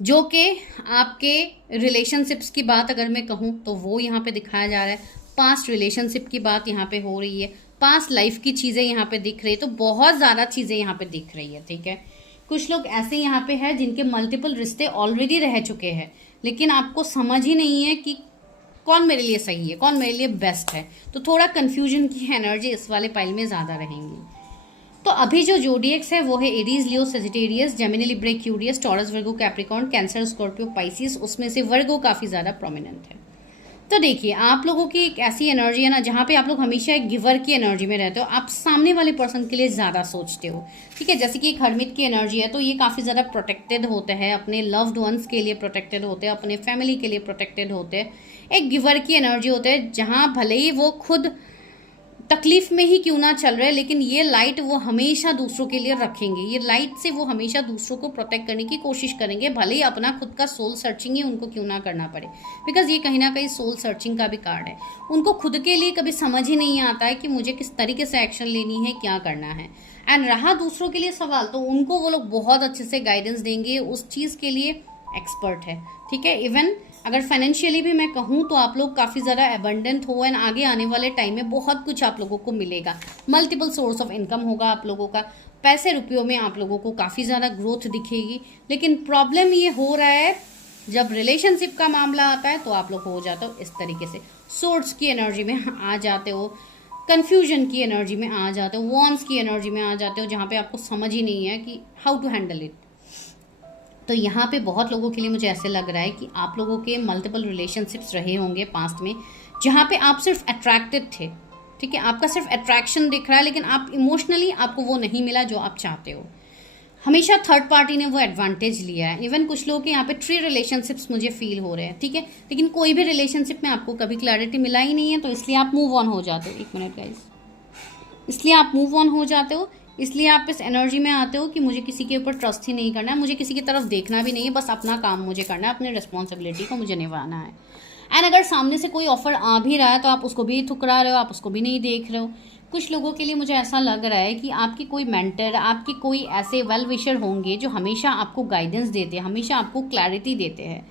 जो कि आपके रिलेशनशिप्स की बात अगर मैं कहूँ तो वो यहाँ पे दिखाया जा रहा है। पास्ट रिलेशनशिप की बात यहाँ पे हो रही है, पास्ट लाइफ की चीज़ें यहाँ पे दिख रही है, तो बहुत ज़्यादा चीज़ें यहाँ पे दिख रही है। ठीक है, कुछ लोग ऐसे यहाँ पे हैं जिनके मल्टीपल रिश्ते ऑलरेडी रह चुके हैं, लेकिन आपको समझ ही नहीं है कि कौन मेरे लिए सही है, कौन मेरे लिए बेस्ट है। तो थोड़ा कन्फ्यूजन की एनर्जी इस वाले पाइल में ज़्यादा रहेंगी। तो अभी जो जोडिएक्स है वो है Aries, Leo, Sagittarius, Gemini, Libra, Aquarius, Taurus, Virgo, Capricorn, Cancer, Scorpio, Pisces. उसमें से वर्गो काफ़ी ज़्यादा प्रोमिनेंट है। तो देखिए, आप लोगों की एक ऐसी एनर्जी है ना जहाँ पे आप लोग हमेशा एक गिवर की एनर्जी में रहते हो। आप सामने वाले पर्सन के लिए ज़्यादा सोचते हो, ठीक है। जैसे कि एक हर्मिट की एनर्जी है, तो ये काफ़ी ज़्यादा प्रोटेक्टेड होते हैं, अपने लव्ड वंस के लिए प्रोटेक्टेड होते हैं, अपने फैमिली के लिए प्रोटेक्टेड होते हैं। एक गिवर की एनर्जी होते हैं जहाँ भले ही वो खुद तकलीफ में ही क्यों ना चल रहे, लेकिन ये लाइट वो हमेशा दूसरों के लिए रखेंगे। ये लाइट से वो हमेशा दूसरों को प्रोटेक्ट करने की कोशिश करेंगे, भले ही अपना खुद का सोल सर्चिंग ही उनको क्यों ना करना पड़े। बिकॉज ये कहीं ना कहीं सोल सर्चिंग का भी कार्ड है। उनको खुद के लिए कभी समझ ही नहीं आता है कि मुझे किस तरीके से एक्शन लेनी है, क्या करना है। एंड रहा दूसरों के लिए सवाल, तो उनको वो लोग बहुत अच्छे से गाइडेंस देंगे, उस चीज़ के लिए एक्सपर्ट है, ठीक है। इवन अगर फाइनेंशियली भी मैं कहूँ तो आप लोग काफ़ी ज़्यादा एबंडेंट हो, एंड आगे आने वाले टाइम में बहुत कुछ आप लोगों को मिलेगा। मल्टीपल सोर्स ऑफ इनकम होगा आप लोगों का, पैसे रुपयों में आप लोगों को काफ़ी ज़्यादा ग्रोथ दिखेगी। लेकिन प्रॉब्लम ये हो रहा है, जब रिलेशनशिप का मामला आता है तो आप लोग हो जाते हो इस तरीके से, सोर्ट्स की एनर्जी में आ जाते हो, कन्फ्यूजन की एनर्जी में आ जाते हो, वॉन्स की एनर्जी में आ जाते हो, जहाँ पे आपको समझ ही नहीं है कि हाउ टू हैंडल इट। तो यहाँ पे बहुत लोगों के लिए मुझे ऐसे लग रहा है कि आप लोगों के मल्टीपल रिलेशनशिप्स रहे होंगे पास्ट में, जहाँ पे आप सिर्फ अट्रैक्टेड थे, ठीक है। आपका सिर्फ अट्रैक्शन दिख रहा है, लेकिन आप इमोशनली आपको वो नहीं मिला जो आप चाहते हो। हमेशा थर्ड पार्टी ने वो एडवांटेज लिया है। इवन कुछ लोग के यहाँ पे 3 रिलेशनशिप्स मुझे फील हो रहे हैं, ठीक है। लेकिन कोई भी रिलेशनशिप में आपको कभी क्लैरिटी मिला ही नहीं है, तो इसलिए आप मूव ऑन हो जाते हो। 1 मिनट गाइस, इसलिए आप मूव ऑन हो जाते हो, इसलिए आप इस एनर्जी में आते हो कि मुझे किसी के ऊपर ट्रस्ट ही नहीं करना है, मुझे किसी की तरफ देखना भी नहीं है, बस अपना काम मुझे करना है, अपनी रिस्पॉन्सिबिलिटी को मुझे निभाना है। एंड अगर सामने से कोई ऑफर आ भी रहा है तो आप उसको भी ठुकरा रहे हो, आप उसको भी नहीं देख रहे हो। कुछ लोगों के लिए मुझे ऐसा लग रहा है कि आपकी कोई मेंटर, आपके कोई ऐसे वेल विशर होंगे जो हमेशा आपको गाइडेंस देते हैं, हमेशा आपको क्लैरिटी देते हैं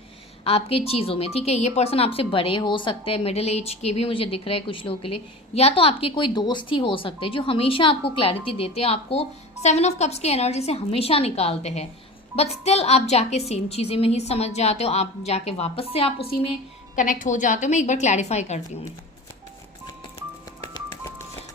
आपके चीज़ों में, ठीक है। ये पर्सन आपसे बड़े हो सकते हैं, मिडिल एज के भी मुझे दिख रहा है कुछ लोगों के लिए, या तो आपके कोई दोस्त ही हो सकते हैं जो हमेशा आपको क्लैरिटी देते हैं, आपको 7 ऑफ कप्स की एनर्जी से हमेशा निकालते हैं। बट स्टिल आप जाके सेम चीज़ें में ही समझ जाते हो, आप जाके वापस से आप उसी में कनेक्ट हो जाते हो। मैं एक बार क्लैरिफाई करती हूँ,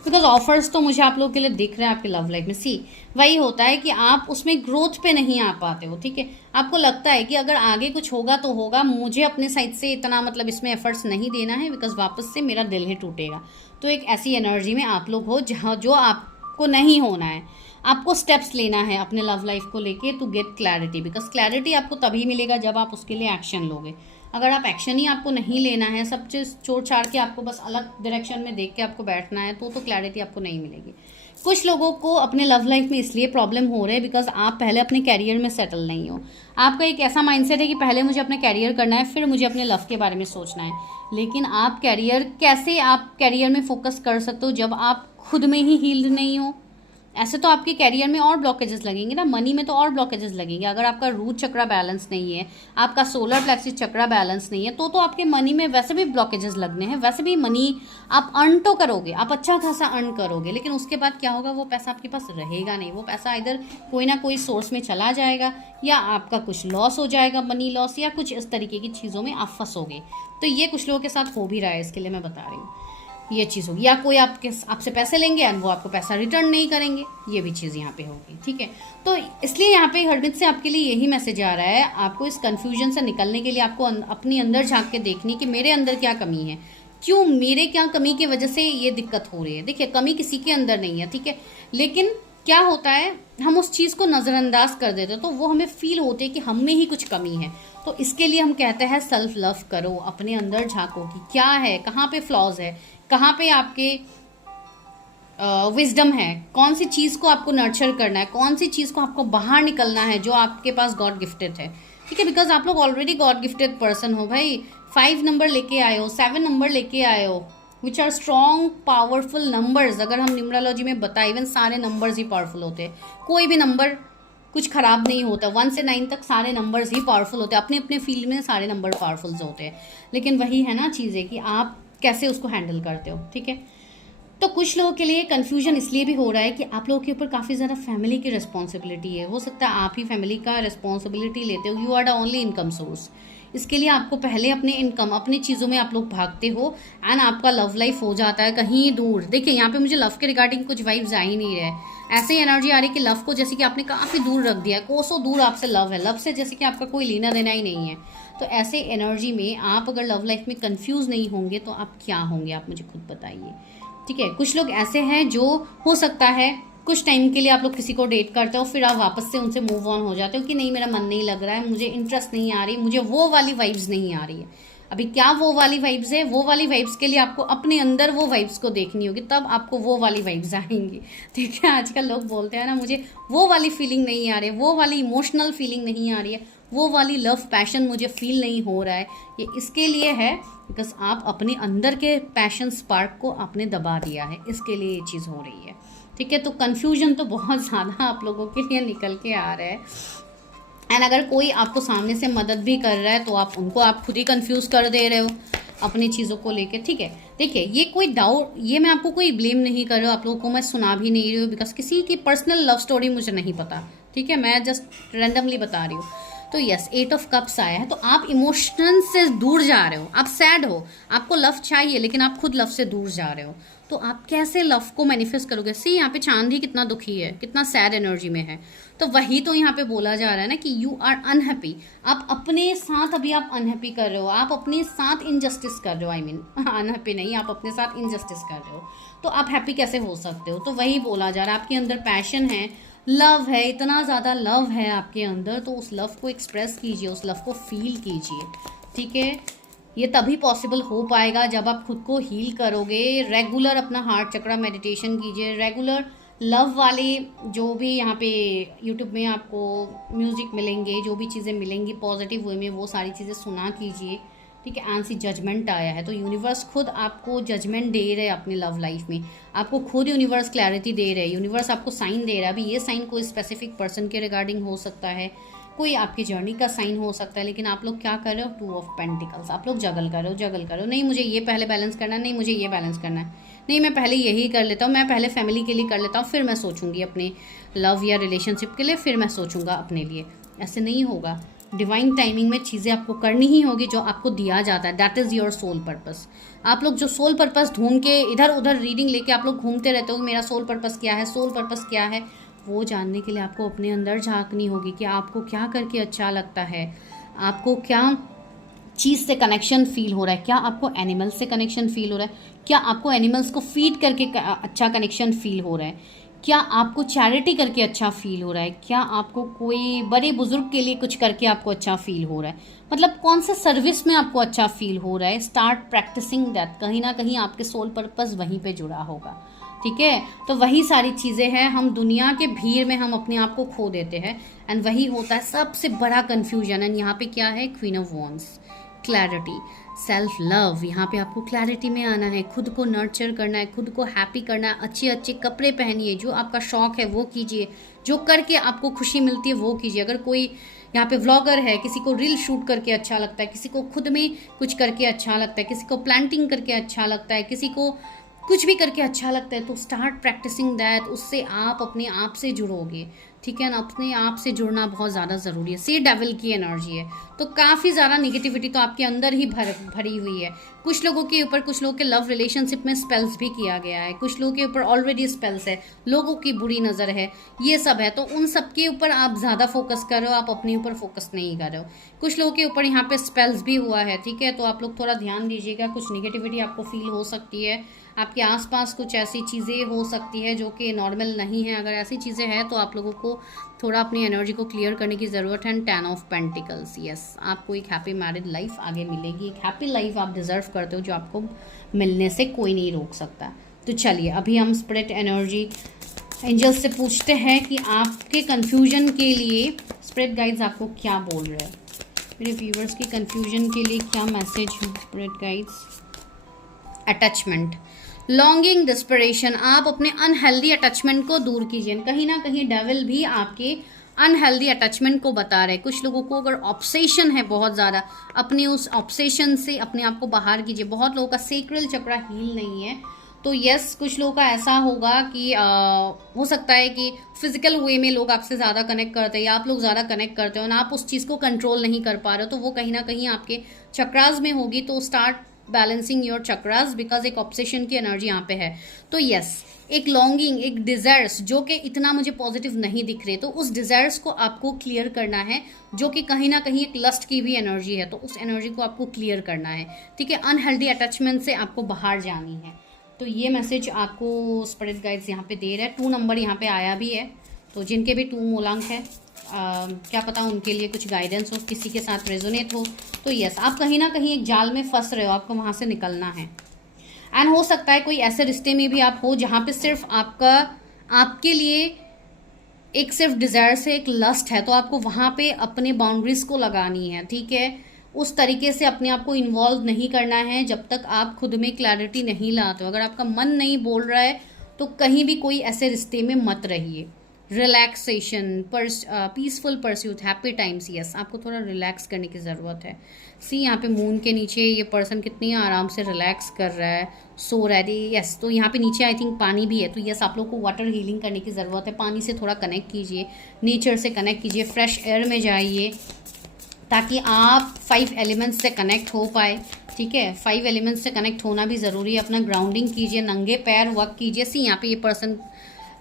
बिकॉज ऑफर्स तो मुझे आप लोगों के लिए दिख रहे हैं आपकी लव लाइफ में। सी वही होता है कि आप उसमें ग्रोथ पे नहीं आ पाते हो, ठीक है। आपको लगता है कि अगर आगे कुछ होगा तो होगा, मुझे अपने साइड से इतना मतलब इसमें एफर्ट्स नहीं देना है, बिकॉज वापस से मेरा दिल ही टूटेगा। तो एक ऐसी एनर्जी में आप लोग हो जहाँ जो आपको नहीं होना है। आपको स्टेप्स लेना है अपने लव लाइफ को लेके to get clarity, because clarity आपको तभी मिलेगा जब आप उसके लिए एक्शन लोगे। अगर आप एक्शन ही आपको नहीं लेना है, सब चीज़ छोड़ छाड़ के आपको बस अलग डायरेक्शन में देख के आपको बैठना है, तो क्लैरिटी आपको नहीं मिलेगी। कुछ लोगों को अपने लव लाइफ में इसलिए प्रॉब्लम हो रहा है बिकॉज आप पहले अपने कैरियर में सेटल नहीं हो। आपका एक ऐसा माइंडसेट है कि पहले मुझे अपना कैरियर करना है, फिर मुझे अपने लव के बारे में सोचना है। लेकिन आप कैरियर में फोकस कर सकते हो जब आप खुद में ही हील्ड नहीं हो। ऐसे तो आपके कैरियर में और ब्लॉकेजेस लगेंगे ना, मनी में तो और ब्लॉकेजेस लगेंगे। अगर आपका रूट चक्रा बैलेंस नहीं है, आपका सोलर प्लेक्सिस चक्रा बैलेंस नहीं है, तो आपके मनी में वैसे भी ब्लॉकेजेस लगने हैं। वैसे भी मनी आप अर्न तो करोगे, आप अच्छा खासा अर्न करोगे, लेकिन उसके बाद क्या होगा, वो पैसा आपके पास रहेगा नहीं। वो पैसा इधर कोई ना कोई सोर्स में चला जाएगा, या आपका कुछ लॉस हो जाएगा, मनी लॉस, या कुछ इस तरीके की चीज़ों में आप फंसोगे। तो ये कुछ लोगों के साथ हो भी रहा है, इसके लिए मैं बता रही हूँ। ये चीज़ होगी, या कोई आपसे पैसे लेंगे और वो आपको पैसा रिटर्न नहीं करेंगे, ये भी चीज़ यहाँ पे होगी, ठीक है। तो इसलिए यहाँ पे हरमित से आपके लिए यही मैसेज आ रहा है, आपको इस कन्फ्यूजन से निकलने के लिए आपको अपनी अंदर झांक के देखनी कि मेरे अंदर क्या कमी है, क्यों मेरे क्या कमी की वजह से ये दिक्कत हो रही है। देखिए, कमी किसी के अंदर नहीं है, ठीक है, लेकिन क्या होता है, हम उस चीज़ को नज़रअंदाज कर देते हैं, तो वो हमें फील होती है कि हम में ही कुछ कमी है। तो इसके लिए हम कहते हैं सेल्फ लव करो, अपने अंदर झांको कि क्या है, कहाँ पे फ्लॉज है, कहाँ पे आपके विजडम है, कौन सी चीज़ को आपको नर्चर करना है, कौन सी चीज़ को आपको बाहर निकलना है जो आपके पास गॉड गिफ्टेड है, ठीक है। बिकॉज आप लोग ऑलरेडी गॉड गिफ्टेड पर्सन हो भाई। 5 नंबर लेके आए हो, 7 नंबर लेके आए हो, which are strong powerful numbers. अगर हम न्यूमरोलॉजी में बताए, इवन सारे नंबर्स ही पावरफुल होते हैं, कोई भी नंबर कुछ खराब नहीं होता। 1 से 9 तक सारे नंबर्स ही पावरफुल होते हैं, अपने अपने फील्ड में सारे नंबर पावरफुल होते हैं। लेकिन वही है ना चीज़ें कि आप कैसे उसको हैंडल करते हो, ठीक है। तो कुछ लोगों के लिए कन्फ्यूजन इसलिए भी हो रहा है कि आप लोगों के ऊपर काफ़ी ज़्यादा फैमिली की रिस्पॉन्सिबिलिटी है। हो सकता है आप ही फैमिली का रिस्पॉन्सिबिलिटी लेते हो, you are the only income source. इसके लिए आपको पहले अपने इनकम, अपनी चीज़ों में आप लोग भागते हो, एंड आपका लव लाइफ हो जाता है कहीं दूर। देखिए, यहाँ पे मुझे लव के रिगार्डिंग कुछ वाइब्स आ ही नहीं रहे। ऐसे ही एनर्जी आ रही है कि लव को जैसे कि आपने काफ़ी दूर रख दिया है, कोसों दूर आपसे लव है, लव से जैसे कि आपका कोई लेना देना ही नहीं है। तो ऐसे एनर्जी में आप अगर लव लाइफ में कंफ्यूज नहीं होंगे तो आप क्या होंगे, आप मुझे खुद बताइए। ठीक है, कुछ लोग ऐसे हैं जो हो सकता है कुछ टाइम के लिए आप लोग किसी को डेट करते हो, फिर आप वापस से उनसे मूव ऑन हो जाते हो कि नहीं मेरा मन नहीं लग रहा है, मुझे इंटरेस्ट नहीं आ रही, मुझे वो वाली वाइब्स नहीं आ रही है। अभी क्या वो वाली वाइब्स है, वो वाली वाइब्स के लिए आपको अपने अंदर वो वाइब्स को देखनी होगी, तब आपको वो वाली वाइब्स आएंगी। ठीक है, आजकल लोग बोलते हैं ना मुझे वो वाली फीलिंग नहीं आ रही है, वो वाली इमोशनल फीलिंग नहीं आ रही है, वो वाली लव पैशन मुझे फील नहीं हो रहा है। ये इसके लिए है बिकॉज आप अपने अंदर के पैशन स्पार्क को आपने दबा दिया है, इसके लिए ये चीज़ हो रही है। ठीक है, तो कन्फ्यूजन तो बहुत ज़्यादा आप लोगों के लिए निकल के आ रहा है। एंड अगर कोई आपको सामने से मदद भी कर रहा है तो आप उनको आप खुद ही कंफ्यूज कर दे रहे हो अपनी चीज़ों को लेके। ठीक है, देखिए ये कोई डाउट, ये मैं आपको कोई ब्लेम नहीं कर रही हूँ, आप लोगों को मैं सुना भी नहीं रही हूँ बिकॉज किसी की पर्सनल लव स्टोरी मुझे नहीं पता। ठीक है, मैं जस्ट रैंडमली बता रही हूँ। तो यस, 8 ऑफ कप्स आया है, तो आप इमोशन से दूर जा रहे हो, आप सैड हो, आपको लव चाहिए लेकिन आप खुद लव से दूर जा रहे हो। तो आप कैसे लव को मैनिफेस्ट करोगे? सी यहाँ पे चांद ही कितना दुखी है, कितना सैड एनर्जी में है। तो वही तो यहाँ पे बोला जा रहा है ना कि यू आर अनहैप्पी। आप अपने साथ अभी आप अनहैप्पी कर रहे हो, आप अपने साथ इनजस्टिस कर रहे हो। आई मीन अनहैप्पी नहीं, आप अपने साथ इनजस्टिस कर रहे हो, तो आप हैप्पी कैसे हो सकते हो? तो वही बोला जा रहा है, आपके अंदर पैशन है, लव है, इतना ज़्यादा लव है आपके अंदर, तो उस लव को एक्सप्रेस कीजिए, उस लव को फील कीजिए। ठीक है, ये तभी पॉसिबल हो पाएगा जब आप खुद को हील करोगे। रेगुलर अपना हार्ट चक्रा मेडिटेशन कीजिए, रेगुलर लव वाले जो भी यहाँ पे यूट्यूब में आपको म्यूज़िक मिलेंगे, जो भी चीज़ें मिलेंगी पॉजिटिव वे में, वो सारी चीज़ें सुना कीजिए। ठीक है, आंसी जजमेंट आया है तो यूनिवर्स खुद आपको जजमेंट दे रहे हैं अपनी लव लाइफ में, आपको खुद यूनिवर्स क्लैरिटी दे रहे हैं, यूनिवर्स आपको साइन दे रहा है। अभी ये साइन कोई स्पेसिफिक पर्सन के रिगार्डिंग हो सकता है, कोई आपकी जर्नी का साइन हो सकता है, लेकिन आप लोग क्या कर रहे हो? 2 ऑफ पेंटिकल्स, आप लोग जगल करो, नहीं मुझे ये पहले बैलेंस करना है, नहीं मुझे ये बैलेंस करना है, नहीं मैं पहले यही कर लेता हूँ, मैं पहले फैमिली के लिए कर लेता हूँ, फिर मैं सोचूंगी अपने लव या रिलेशनशिप के लिए, फिर मैं सोचूंगा अपने लिए। ऐसे नहीं होगा। डिवाइन टाइमिंग में चीज़ें आपको करनी ही होगी जो आपको दिया जाता है, that is your soul purpose. आप लोग जो सोल पर्पस ढूंढ के इधर उधर रीडिंग लेके आप लोग घूमते रहते हो, मेरा सोल पर्पस क्या है, सोल पर्पस क्या है, वो जानने के लिए आपको अपने अंदर झांकनी होगी कि आपको क्या करके अच्छा लगता है, आपको क्या चीज़ से कनेक्शन फील हो रहा है, क्या आपको एनिमल्स से कनेक्शन फील हो रहा है, क्या आपको एनिमल्स को फीड करके अच्छा कनेक्शन फील हो रहा है, क्या आपको चैरिटी करके अच्छा फील हो रहा है, क्या आपको कोई बड़े बुजुर्ग के लिए कुछ करके आपको अच्छा फील हो रहा है, मतलब कौन सा सर्विस में आपको अच्छा फील हो रहा है। स्टार्ट प्रैक्टिसिंग दैट, कहीं ना कहीं आपके सोल पर्पस वहीं पे जुड़ा होगा। ठीक है, तो वही सारी चीज़ें हैं, हम दुनिया के भीड़ में हम अपने आप को खो देते हैं एंड वही होता है सबसे बड़ा कन्फ्यूजन। एंड यहाँ पे क्या है? Queen of wands, clarity, self love. यहाँ पे आपको क्लैरिटी में आना है, खुद को नर्चर करना है, खुद को हैप्पी करना है, अच्छे अच्छे कपड़े पहनिए, जो आपका शौक है वो कीजिए, जो करके आपको खुशी मिलती है वो कीजिए। अगर कोई यहाँ पे व्लॉगर है, किसी को रील शूट करके अच्छा लगता है, किसी को खुद में कुछ करके अच्छा लगता है, किसी को प्लांटिंग करके अच्छा लगता है, किसी को कुछ भी करके अच्छा लगता है, तो स्टार्ट प्रैक्टिसिंग दैट। उससे आप अपने आप से जुड़ोगे। ठीक है ना, अपने आप से जुड़ना बहुत ज़्यादा ज़रूरी है। सी डेविल की एनर्जी है तो काफ़ी ज़्यादा निगेटिविटी तो आपके अंदर ही भरी हुई है। कुछ लोगों के ऊपर, कुछ लोगों के लव रिलेशनशिप में स्पेल्स भी किया गया है, कुछ लोगों के ऊपर ऑलरेडी स्पेल्स है, लोगों की बुरी नज़र है, ये सब है। तो उन सब के ऊपर आप ज़्यादा फोकस कर रहे हो, आप अपने ऊपर फोकस नहीं कर रहे हो। कुछ लोगों के ऊपर यहाँ पे स्पेल्स भी हुआ है। ठीक है, तो आप लोग थोड़ा ध्यान दीजिएगा, कुछ निगेटिविटी आपको फील हो सकती है, आपके आसपास कुछ ऐसी चीज़ें हो सकती है जो कि नॉर्मल नहीं है। अगर ऐसी चीज़ें हैं तो आप लोगों को थोड़ा अपनी एनर्जी को क्लियर करने की ज़रूरत है। 10 ऑफ पेंटिकल्स, यस, आपको एक हैप्पी मैरिड लाइफ आगे मिलेगी, एक हैप्पी लाइफ आप डिज़र्व करते हो, जो आपको मिलने से कोई नहीं रोक सकता। तो चलिए अभी हम स्पिरिट एनर्जी एंजल्स से पूछते हैं कि आपके कन्फ्यूजन के लिए स्पिरिट गाइड्स आपको क्या बोल रहे हैं। मेरे व्यूवर्स की कन्फ्यूजन के लिए क्या मैसेज है spirit guides? Attachment, longing, dispersion. आप अपने अनहेल्दी अटैचमेंट को दूर कीजिए। कहीं ना कहीं डेविल भी आपके अनहेल्दी अटैचमेंट को बता रहे हैं। कुछ लोगों को अगर ऑब्सेशन है बहुत ज़्यादा, अपनी उस ऑब्सेशन से अपने आप को बाहर कीजिए। बहुत लोगों का सेक्रल चक्रा हील नहीं है, तो यस, कुछ लोगों का ऐसा होगा कि हो सकता है कि फिजिकल वे में लोग आपसे ज़्यादा कनेक्ट करते हैं या आप लोग ज़्यादा कनेक्ट करते हो ना, आप उस चीज़ को कंट्रोल नहीं कर पा रहे हो, तो वो कहीं ना कहीं आपके चक्रास में होगी। तो start balancing your chakras because एक ऑब्सेशन की एनर्जी यहाँ पे है। तो यस, एक लॉन्गिंग, एक डिज़ायर्स जो कि इतना मुझे पॉजिटिव नहीं दिख रहे, तो उस डिज़ायर्स को आपको क्लियर करना है, जो कि कहीं ना कहीं एक लस्ट की भी एनर्जी है, तो उस एनर्जी को आपको क्लियर करना है, ठीक है। अनहेल्दी अटैचमेंट से आपको बाहर जानी है। तो ये मैसेज आपको स्पिरिट गाइड्स यहाँ पे दे रहा है। 2 नंबर यहाँ पे आया भी है, तो जिनके भी 2 मूलांक है, क्या पता उनके लिए कुछ गाइडेंस हो, किसी के साथ रेजोनेट हो। तो यस, आप कहीं ना कहीं एक जाल में फंस रहे हो, आपको वहाँ से निकलना है। एंड हो सकता है कोई ऐसे रिश्ते में भी आप हो जहाँ पे सिर्फ आपके लिए एक सिर्फ डिज़ायर से एक लस्ट है, तो आपको वहाँ पे अपने बाउंड्रीज को लगानी है, ठीक है। उस तरीके से अपने आप को इन्वॉल्व नहीं करना है जब तक आप खुद में क्लैरिटी नहीं लाते हो। अगर आपका मन नहीं बोल रहा है तो कहीं भी कोई ऐसे रिश्ते में मत रहिए। Relaxation, peaceful pursuit, happy times, yes, आपको थोड़ा रिलैक्स करने की ज़रूरत है। सी यहाँ पे मून के नीचे ये पर्सन कितनी आराम से रिलैक्स कर रहा है, सो रहा है, यस। तो यहाँ पे नीचे आई थिंक पानी भी है, तो यस, आप लोग को वाटर हीलिंग करने की ज़रूरत है। पानी से थोड़ा कनेक्ट कीजिए, नेचर से कनेक्ट कीजिए, फ्रेश एयर में जाइए, ताकि आप 5 एलिमेंट्स से कनेक्ट हो पाए, ठीक है। 5 एलिमेंट्स से कनेक्ट होना भी ज़रूरी है। अपना ग्राउंडिंग कीजिए, नंगे पैर वर्क कीजिए। सी यहाँ पे ये पर्सन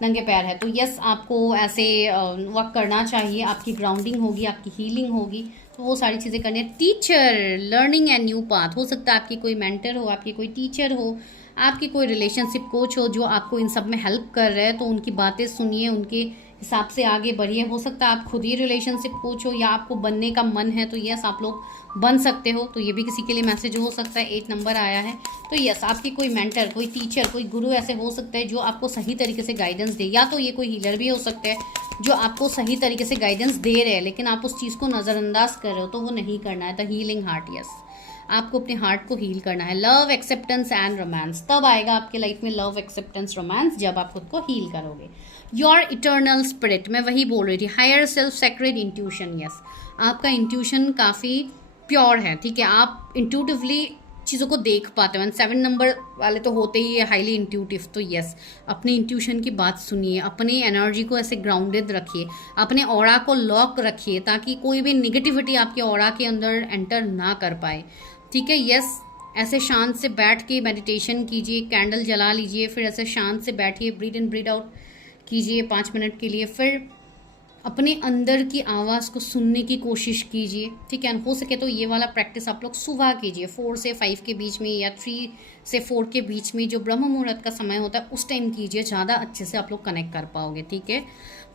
नंगे पैर है, तो यस, आपको ऐसे वर्क करना चाहिए। आपकी ग्राउंडिंग होगी, आपकी हीलिंग होगी, तो वो सारी चीज़ें करनी है। Teacher, learning and new path, हो सकता है आपकी कोई मेंटर हो, आपकी कोई टीचर हो, आपकी कोई रिलेशनशिप कोच हो जो आपको इन सब में हेल्प कर रहे हैं, तो उनकी बातें सुनिए, उनके हिसाब से आगे बढ़िए। हो सकता है आप खुद ही रिलेशनशिप कोच हो या आपको बनने का मन है, तो यस, आप लोग बन सकते हो। तो ये भी किसी के लिए मैसेज हो सकता है। 8 नंबर आया है, तो यस, आपकी कोई मेंटर, कोई टीचर, कोई गुरु ऐसे हो सकता है जो आपको सही तरीके से गाइडेंस दे, या तो ये कोई हीलर भी हो सकता है जो आपको सही तरीके से गाइडेंस दे रहे हैं, लेकिन आप उस चीज़ को नज़रअंदाज कर रहे हो, तो वो नहीं करना है। द हीलिंग हार्ट, यस, आपको अपने हार्ट को हील करना है। लव, एक्सेप्टेंस एंड रोमांस, तब आएगा आपके लाइफ में लव, एक्सेप्टेंस, रोमांस, जब आप खुद को हील करोगे। योर इटर्नल स्पिरिट, मैं वही बोल रही थी, higher self, sacred intuition, yes, आपका इंट्यूशन काफ़ी प्योर है, ठीक है। आप इंट्यूटिवली चीज़ों को देख पाते हो। 7 नंबर वाले तो होते ही है हाईली इंट्यूटिव, तो यस, अपने इंट्यूशन की बात सुनिए, अपनी एनर्जी को ऐसे ग्राउंडेड रखिए, अपने ऑरा को लॉक रखिए, ताकि कोई भी निगेटिविटी आपके ऑरा के अंदर एंटर ना कर पाए, ठीक है। यस, ऐसे शांत से बैठ के मेडिटेशन कीजिए, कैंडल जला लीजिए, फिर ऐसे शांत से बैठिए, ब्रीथ इन ब्रीथ आउट कीजिए 5 मिनट के लिए, फिर अपने अंदर की आवाज़ को सुनने की कोशिश कीजिए, ठीक है। हो सके तो ये वाला प्रैक्टिस आप लोग सुबह कीजिए, 4 से 5 के बीच में या 3 से 4 के बीच में, जो ब्रह्म मुहूर्त का समय होता है उस टाइम कीजिए, ज़्यादा अच्छे से आप लोग कनेक्ट कर पाओगे, ठीक है।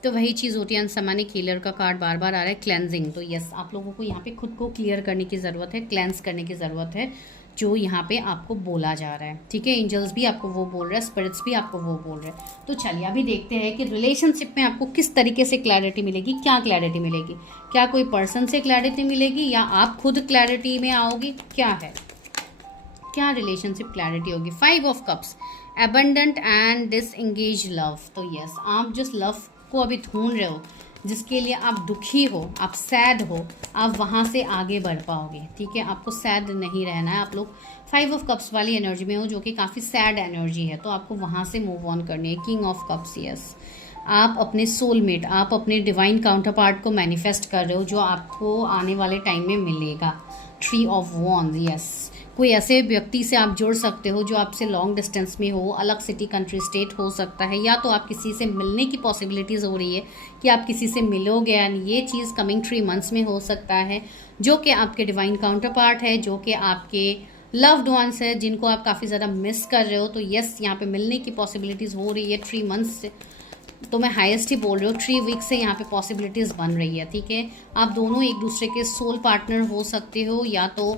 तो वही चीज़ होती है। अनसमानिक हीलर का कार्ड बार बार आ रहा है, क्लेंजिंग, तो यस, आप लोगों को यहाँ पे खुद को क्लियर करने की ज़रूरत है, क्लेंस करने की ज़रूरत है, जो यहाँ पे आपको बोला जा रहा है, ठीक है। एंजल्स भी आपको वो बोल रहे हैं, स्पिरिट्स भी आपको वो बोल रहे हैं। तो चलिए अभी देखते हैं कि रिलेशनशिप में आपको किस तरीके से क्लैरिटी मिलेगी, क्या क्लैरिटी मिलेगी, क्या कोई पर्सन से क्लैरिटी मिलेगी या आप खुद क्लैरिटी में आओगी, क्या है, क्या रिलेशनशिप क्लैरिटी होगी। 5 of cups, abundant and disengage love, तो यस, आप जिस लव को अभी ढूंढ रहे हो, जिसके लिए आप दुखी हो, आप सैड हो, आप वहाँ से आगे बढ़ पाओगे, ठीक है। आपको सैड नहीं रहना है। आप लोग 5 ऑफ कप्स वाली एनर्जी में हो, जो कि काफ़ी सैड एनर्जी है, तो आपको वहाँ से मूव ऑन करनी है। किंग ऑफ कप्स, यस, आप अपने सोलमेट, आप अपने डिवाइन काउंटर पार्ट को मैनिफेस्ट कर रहे हो, जो आपको आने वाले टाइम में मिलेगा। 3 ऑफ वॉन्ड, यस, कोई ऐसे व्यक्ति से आप जुड़ सकते हो जो आपसे लॉन्ग डिस्टेंस में हो, अलग सिटी, कंट्री, स्टेट हो सकता है, या तो आप किसी से मिलने की पॉसिबिलिटीज़ हो रही है कि आप किसी से मिलोगे, एंड ये चीज़ कमिंग 3 मंथ्स में हो सकता है, जो कि आपके डिवाइन काउंटर पार्ट है, जो कि आपके लव्ड वंस है, जिनको आप काफ़ी ज़्यादा मिस कर रहे हो। तो यस, यहाँ पे मिलने की पॉसिबिलिटीज़ हो रही है 3 मंथ्स से, तो मैं हाईएस्ट ही बोल रही हूँ, 3 वीक से यहाँ पे पॉसिबिलिटीज़ बन रही है, ठीक है। आप दोनों एक दूसरे के सोल पार्टनर हो सकते हो, या तो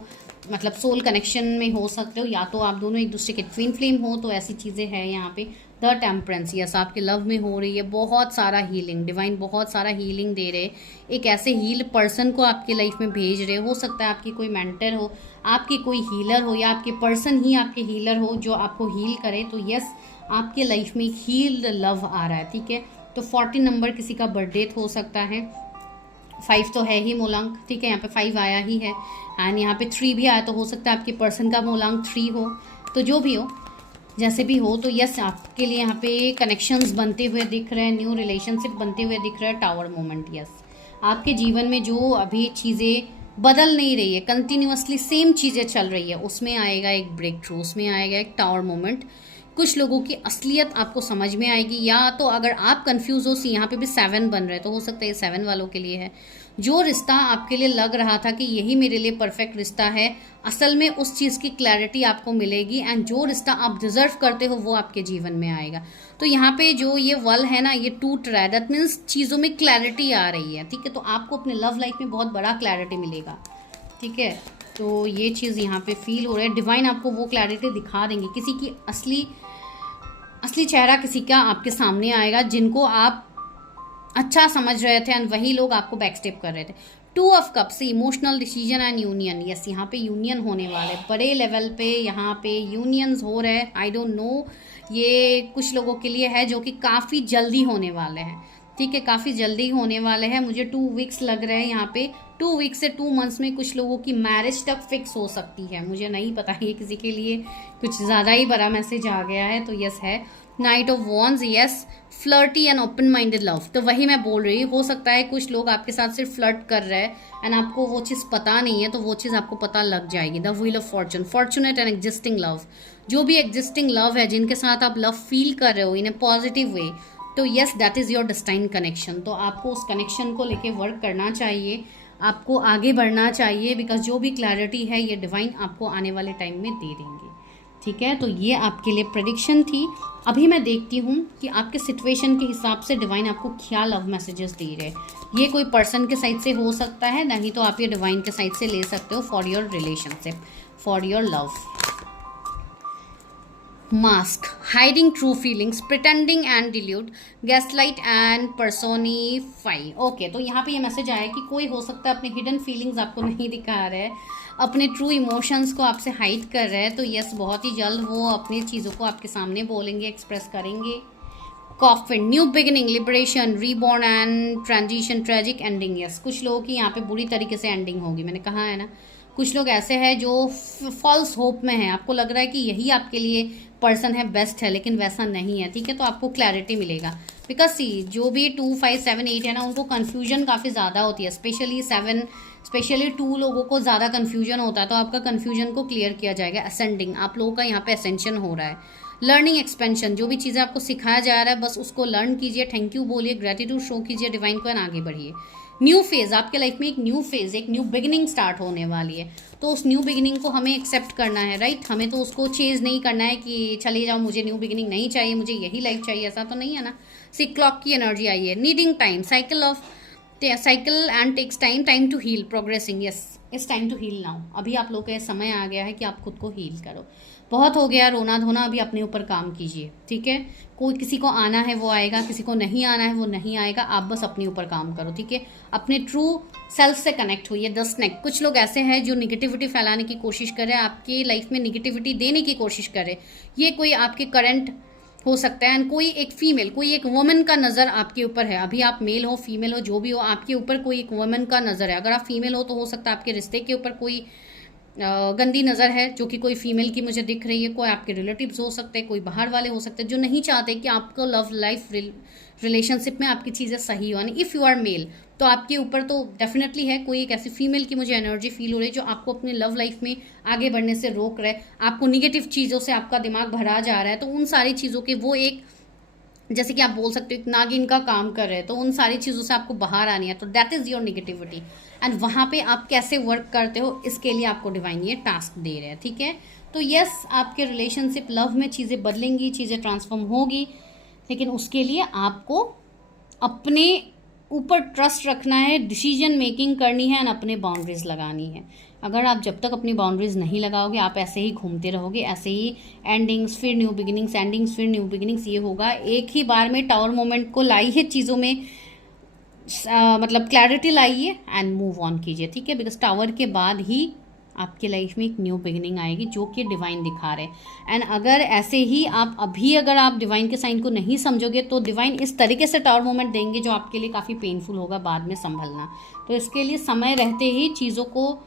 मतलब सोल कनेक्शन में हो सकते हो, या तो आप दोनों एक दूसरे के ट्विन फ्लेम हो, तो ऐसी चीज़ें हैं यहाँ पे। द टेम्परेंस, यस, आपके लव में हो रही है बहुत सारा हीलिंग, डिवाइन बहुत सारा हीलिंग दे रहे, एक ऐसे हील पर्सन को आपके लाइफ में भेज रहे। हो सकता है आपकी कोई मेंटर हो, आपकी कोई हीलर हो, या आपके पर्सन ही आपके हीलर हो जो आपको हील करे। तो यस, आपके लाइफ में एक हील्ड लव आ रहा है, ठीक है। तो 40 नंबर किसी का बर्थडे हो सकता है, 5 तो है ही मूलांक, ठीक है, यहाँ पे 5 आया ही है, एंड यहाँ पे 3 भी आया, तो हो सकता है आपके पर्सन का मूलांक 3 हो। तो जो भी हो, जैसे भी हो, तो यस, आपके लिए यहाँ पे कनेक्शंस बनते हुए दिख रहे हैं, न्यू रिलेशनशिप बनते हुए दिख रहा है। टावर मोमेंट, यस, आपके जीवन में जो अभी चीज़ें बदल नहीं रही है, कंटिन्यूअसली सेम चीज़ें चल रही है, उसमें आएगा एक ब्रेक थ्रू, उसमें आएगा एक टावर मोमेंट, कुछ लोगों की असलियत आपको समझ में आएगी, या तो अगर आप कंफ्यूज हो, यहाँ पे भी 7 बन रहे तो हो सकता है ये 7 वालों के लिए है। जो रिश्ता आपके लिए लग रहा था कि यही मेरे लिए परफेक्ट रिश्ता है, असल में उस चीज़ की क्लैरिटी आपको मिलेगी, एंड जो रिश्ता आप डिजर्व करते हो वो आपके जीवन में आएगा। तो यहाँ पे जो ये वल है ना, ये टूट रहा है, दैट मीन्स चीज़ों में क्लैरिटी आ रही है, ठीक है। तो आपको अपने लव लाइफ में बहुत बड़ा क्लैरिटी मिलेगा, ठीक है। तो ये चीज़ यहाँ पे फील हो रहा है, डिवाइन आपको वो क्लैरिटी दिखा देंगे, किसी की असली चेहरा किसी का आपके सामने आएगा जिनको आप अच्छा समझ रहे थे, एंड वही लोग आपको बैकस्टेप कर रहे थे। 2 of cups, emotional decision and union. Yes, यहाँ पे यूनियन होने वाले, बड़े लेवल पे यहाँ पे यूनियंस हो रहे हैं। आई डोंट नो, ये कुछ लोगों के लिए है जो कि काफ़ी जल्दी होने वाले हैं, ठीक है, काफ़ी जल्दी होने वाले हैं। मुझे 2 वीक्स लग रहे हैं यहाँ पे, 2 वीक्स से 2 मंथ्स में कुछ लोगों की मैरिज तक फिक्स हो सकती है। मुझे नहीं पता, ये किसी के लिए कुछ ज़्यादा ही बड़ा मैसेज आ गया है। तो यस है night of wands, yes flirty and open minded love. तो वही मैं बोल रही हूँ, हो सकता है कुछ लोग आपके साथ सिर्फ फ्लर्ट कर रहे हैं एंड आपको वो चीज़ पता नहीं है, तो वो चीज़ आपको पता लग जाएगी। The wheel of Fortune, fortunate and existing love. जो भी एग्जिस्टिंग लव है, जिनके साथ आप लव फील कर रहे हो इन ए पॉजिटिव वे, तो yes that is your destined connection. तो आपको उस कनेक्शन को लेके वर्क करना चाहिए, आपको आगे बढ़ना चाहिए, बिकॉज जो भी क्लैरिटी है ये डिवाइन आपको आने वाले टाइम में दे देंगे, ठीक है। तो ये आपके लिए प्रेडिक्शन थी। अभी मैं देखती हूँ कि आपके सिचुएशन के हिसाब से डिवाइन आपको क्या लव मैसेजेस दे रहे हैं। ये कोई पर्सन के साइड से हो सकता है, नहीं तो आप ये डिवाइन के साइड से ले सकते हो for your relationship, for your love. Mask, hiding true feelings, pretending and dilute, gaslight and personify. Okay, तो यहाँ पे ये मैसेज आया कि कोई हो सकता है अपने हिडन फीलिंग्स आपको नहीं दिखा रहे हैं, अपने ट्रू इमोशंस को आपसे हाइड कर रहे हैं। तो यस, बहुत ही जल्द वो अपनी चीज़ों को आपके सामने बोलेंगे, एक्सप्रेस करेंगे। Coffin, new beginning, liberation, reborn and transition, tragic ending. Yes, कुछ लोगों की यहाँ पे बुरी तरीके से एंडिंग होगी, मैंने कहा है ना। कुछ लोग ऐसे हैं जो फॉल्स होप में हैं, आपको लग रहा है कि यही आपके लिए पर्सन है, बेस्ट है, लेकिन वैसा नहीं है, ठीक है। तो आपको क्लैरिटी मिलेगा, बिकॉज सी जो भी 2, 5, 7, 8 है ना, उनको कन्फ्यूजन काफ़ी ज़्यादा होती है, स्पेशली 2 लोगों को ज़्यादा कन्फ्यूजन होता है। तो आपका कन्फ्यूजन को क्लियर किया जाएगा। असेंडिंग, आप लोगों का यहाँ पे असेंशन हो रहा है। लर्निंग एक्सपेंशन, जो भी चीज़ें आपको सिखाया जा रहा है बस उसको लर्न कीजिए, थैंक यू बोलिए, ग्रेटिट्यूड शो कीजिए डिवाइन को, एंड आगे बढ़िए। न्यू फेज, आपके लाइफ में एक न्यू फेज, एक न्यू बिगिनिंग स्टार्ट होने वाली है। तो उस न्यू बिगिनिंग को हमें एक्सेप्ट करना है, राइट। हमें तो उसको चेंज नहीं करना है कि चले जाओ, मुझे न्यू बिगिनिंग नहीं चाहिए, मुझे यही लाइफ चाहिए, ऐसा तो नहीं है ना। सिक क्लॉक की एनर्जी आई है। Needing time, cycle and takes time to heal, progressing. Yes, it's time to heal now. अभी आप लोग का समय आ गया है कि आप खुद को हील करो। बहुत हो गया रोना धोना, अभी अपने ऊपर काम कीजिए, ठीक है। कोई किसी को आना है वो आएगा, किसी को नहीं आना है वो नहीं आएगा, आप बस अपने ऊपर काम करो, ठीक है। अपने ट्रू सेल्फ से कनेक्ट हुई है। द स्नेक, कुछ लोग ऐसे हैं जो निगेटिविटी फैलाने की कोशिश कर रहे हैं, आपकी लाइफ में निगेटिविटी देने की कोशिश कर रहे हैं। ये कोई आपके करंट हो सकता है, एंड कोई एक फीमेल, कोई एक वुमन का नज़र आपके ऊपर है। अभी आप मेल हो फीमेल हो जो भी हो, आपके ऊपर कोई एक वुमन का नज़र है। अगर आप फीमेल हो तो हो सकता है आपके रिश्ते के ऊपर कोई गंदी नज़र है, जो कि कोई फीमेल की मुझे दिख रही है। कोई आपके रिलेटिव्स हो सकते हैं, कोई बाहर वाले हो सकते हैं जो नहीं चाहते कि आपको लव लाइफ रिलेशनशिप में आपकी चीज़ें सही हो। इफ़ यू आर मेल तो आपके ऊपर तो डेफिनेटली है कोई एक ऐसी फीमेल की मुझे एनर्जी फील हो रही है जो आपको अपने लव लाइफ में आगे बढ़ने से रोक रहा है, आपको निगेटिव चीज़ों से आपका दिमाग भरा जा रहा है। तो उन सारी चीज़ों के वो एक, जैसे कि आप बोल सकते हो एक नागिन का काम कर रहे हैं, तो उन सारी चीज़ों से आपको बाहर आनी है। तो that is your negativity, and वहाँ पे आप कैसे वर्क करते हो इसके लिए आपको डिवाइन ये टास्क दे रहे हैं, ठीक है। तो यस, आपके रिलेशनशिप लव में चीज़ें बदलेंगी, चीज़ें ट्रांसफॉर्म होगी, लेकिन उसके लिए आपको अपने ऊपर ट्रस्ट रखना है, डिसीजन मेकिंग करनी है, एंड अपने बाउंड्रीज लगानी है। अगर आप जब तक अपनी बाउंड्रीज नहीं लगाओगे, आप ऐसे ही घूमते रहोगे, ऐसे ही एंडिंग्स फिर न्यू बिगिनिंग्स, एंडिंग्स फिर न्यू बिगिनिंग्स, ये होगा। एक ही बार में टावर मोमेंट को लाइए, चीज़ों में मतलब क्लैरिटी लाइए एंड मूव ऑन कीजिए, ठीक है। बिकॉज टावर के बाद ही आपकी लाइफ में एक न्यू बिगिनिंग आएगी जो कि डिवाइन दिखा रहे हैं। एंड अगर ऐसे ही अगर आप डिवाइन के साइन को नहीं समझोगे तो डिवाइन इस तरीके से टावर मोमेंट देंगे जो आपके लिए काफ़ी पेनफुल होगा बाद में संभलना। तो इसके लिए समय रहते ही चीज़ों को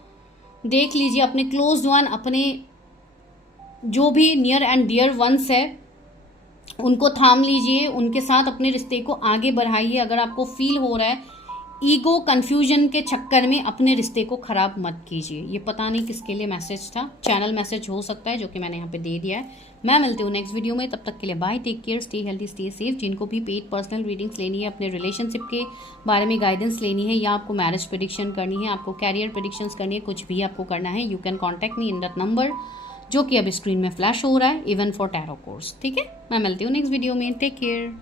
देख लीजिए, अपने क्लोज वन, अपने जो भी नियर एंड डियर वंस है उनको थाम लीजिए, उनके साथ अपने रिश्ते को आगे बढ़ाइए। अगर आपको फील हो रहा है ईगो कन्फ्यूजन के चक्कर में अपने रिश्ते को ख़राब मत कीजिए। ये पता नहीं किसके लिए मैसेज था, चैनल मैसेज हो सकता है जो कि मैंने यहाँ पे दे दिया है। मैं मिलती हूँ नेक्स्ट वीडियो में, तब तक के लिए bye, take care, stay healthy, stay safe. जिनको भी पेड पर्सनल रीडिंग्स लेनी है, अपने रिलेशनशिप के बारे में गाइडेंस लेनी है, या आपको मैरिज प्रेडिक्शन करनी है, आपको कैरियर प्रेडिक्शंस करनी है, कुछ भी आपको करना है, you can contact me in that number जो कि अब स्क्रीन में फ्लैश हो रहा है, इवन फॉर टैरो कोर्स। ठीक है, मैं मिलती हूँ नेक्स्ट वीडियो में, टेक केयर।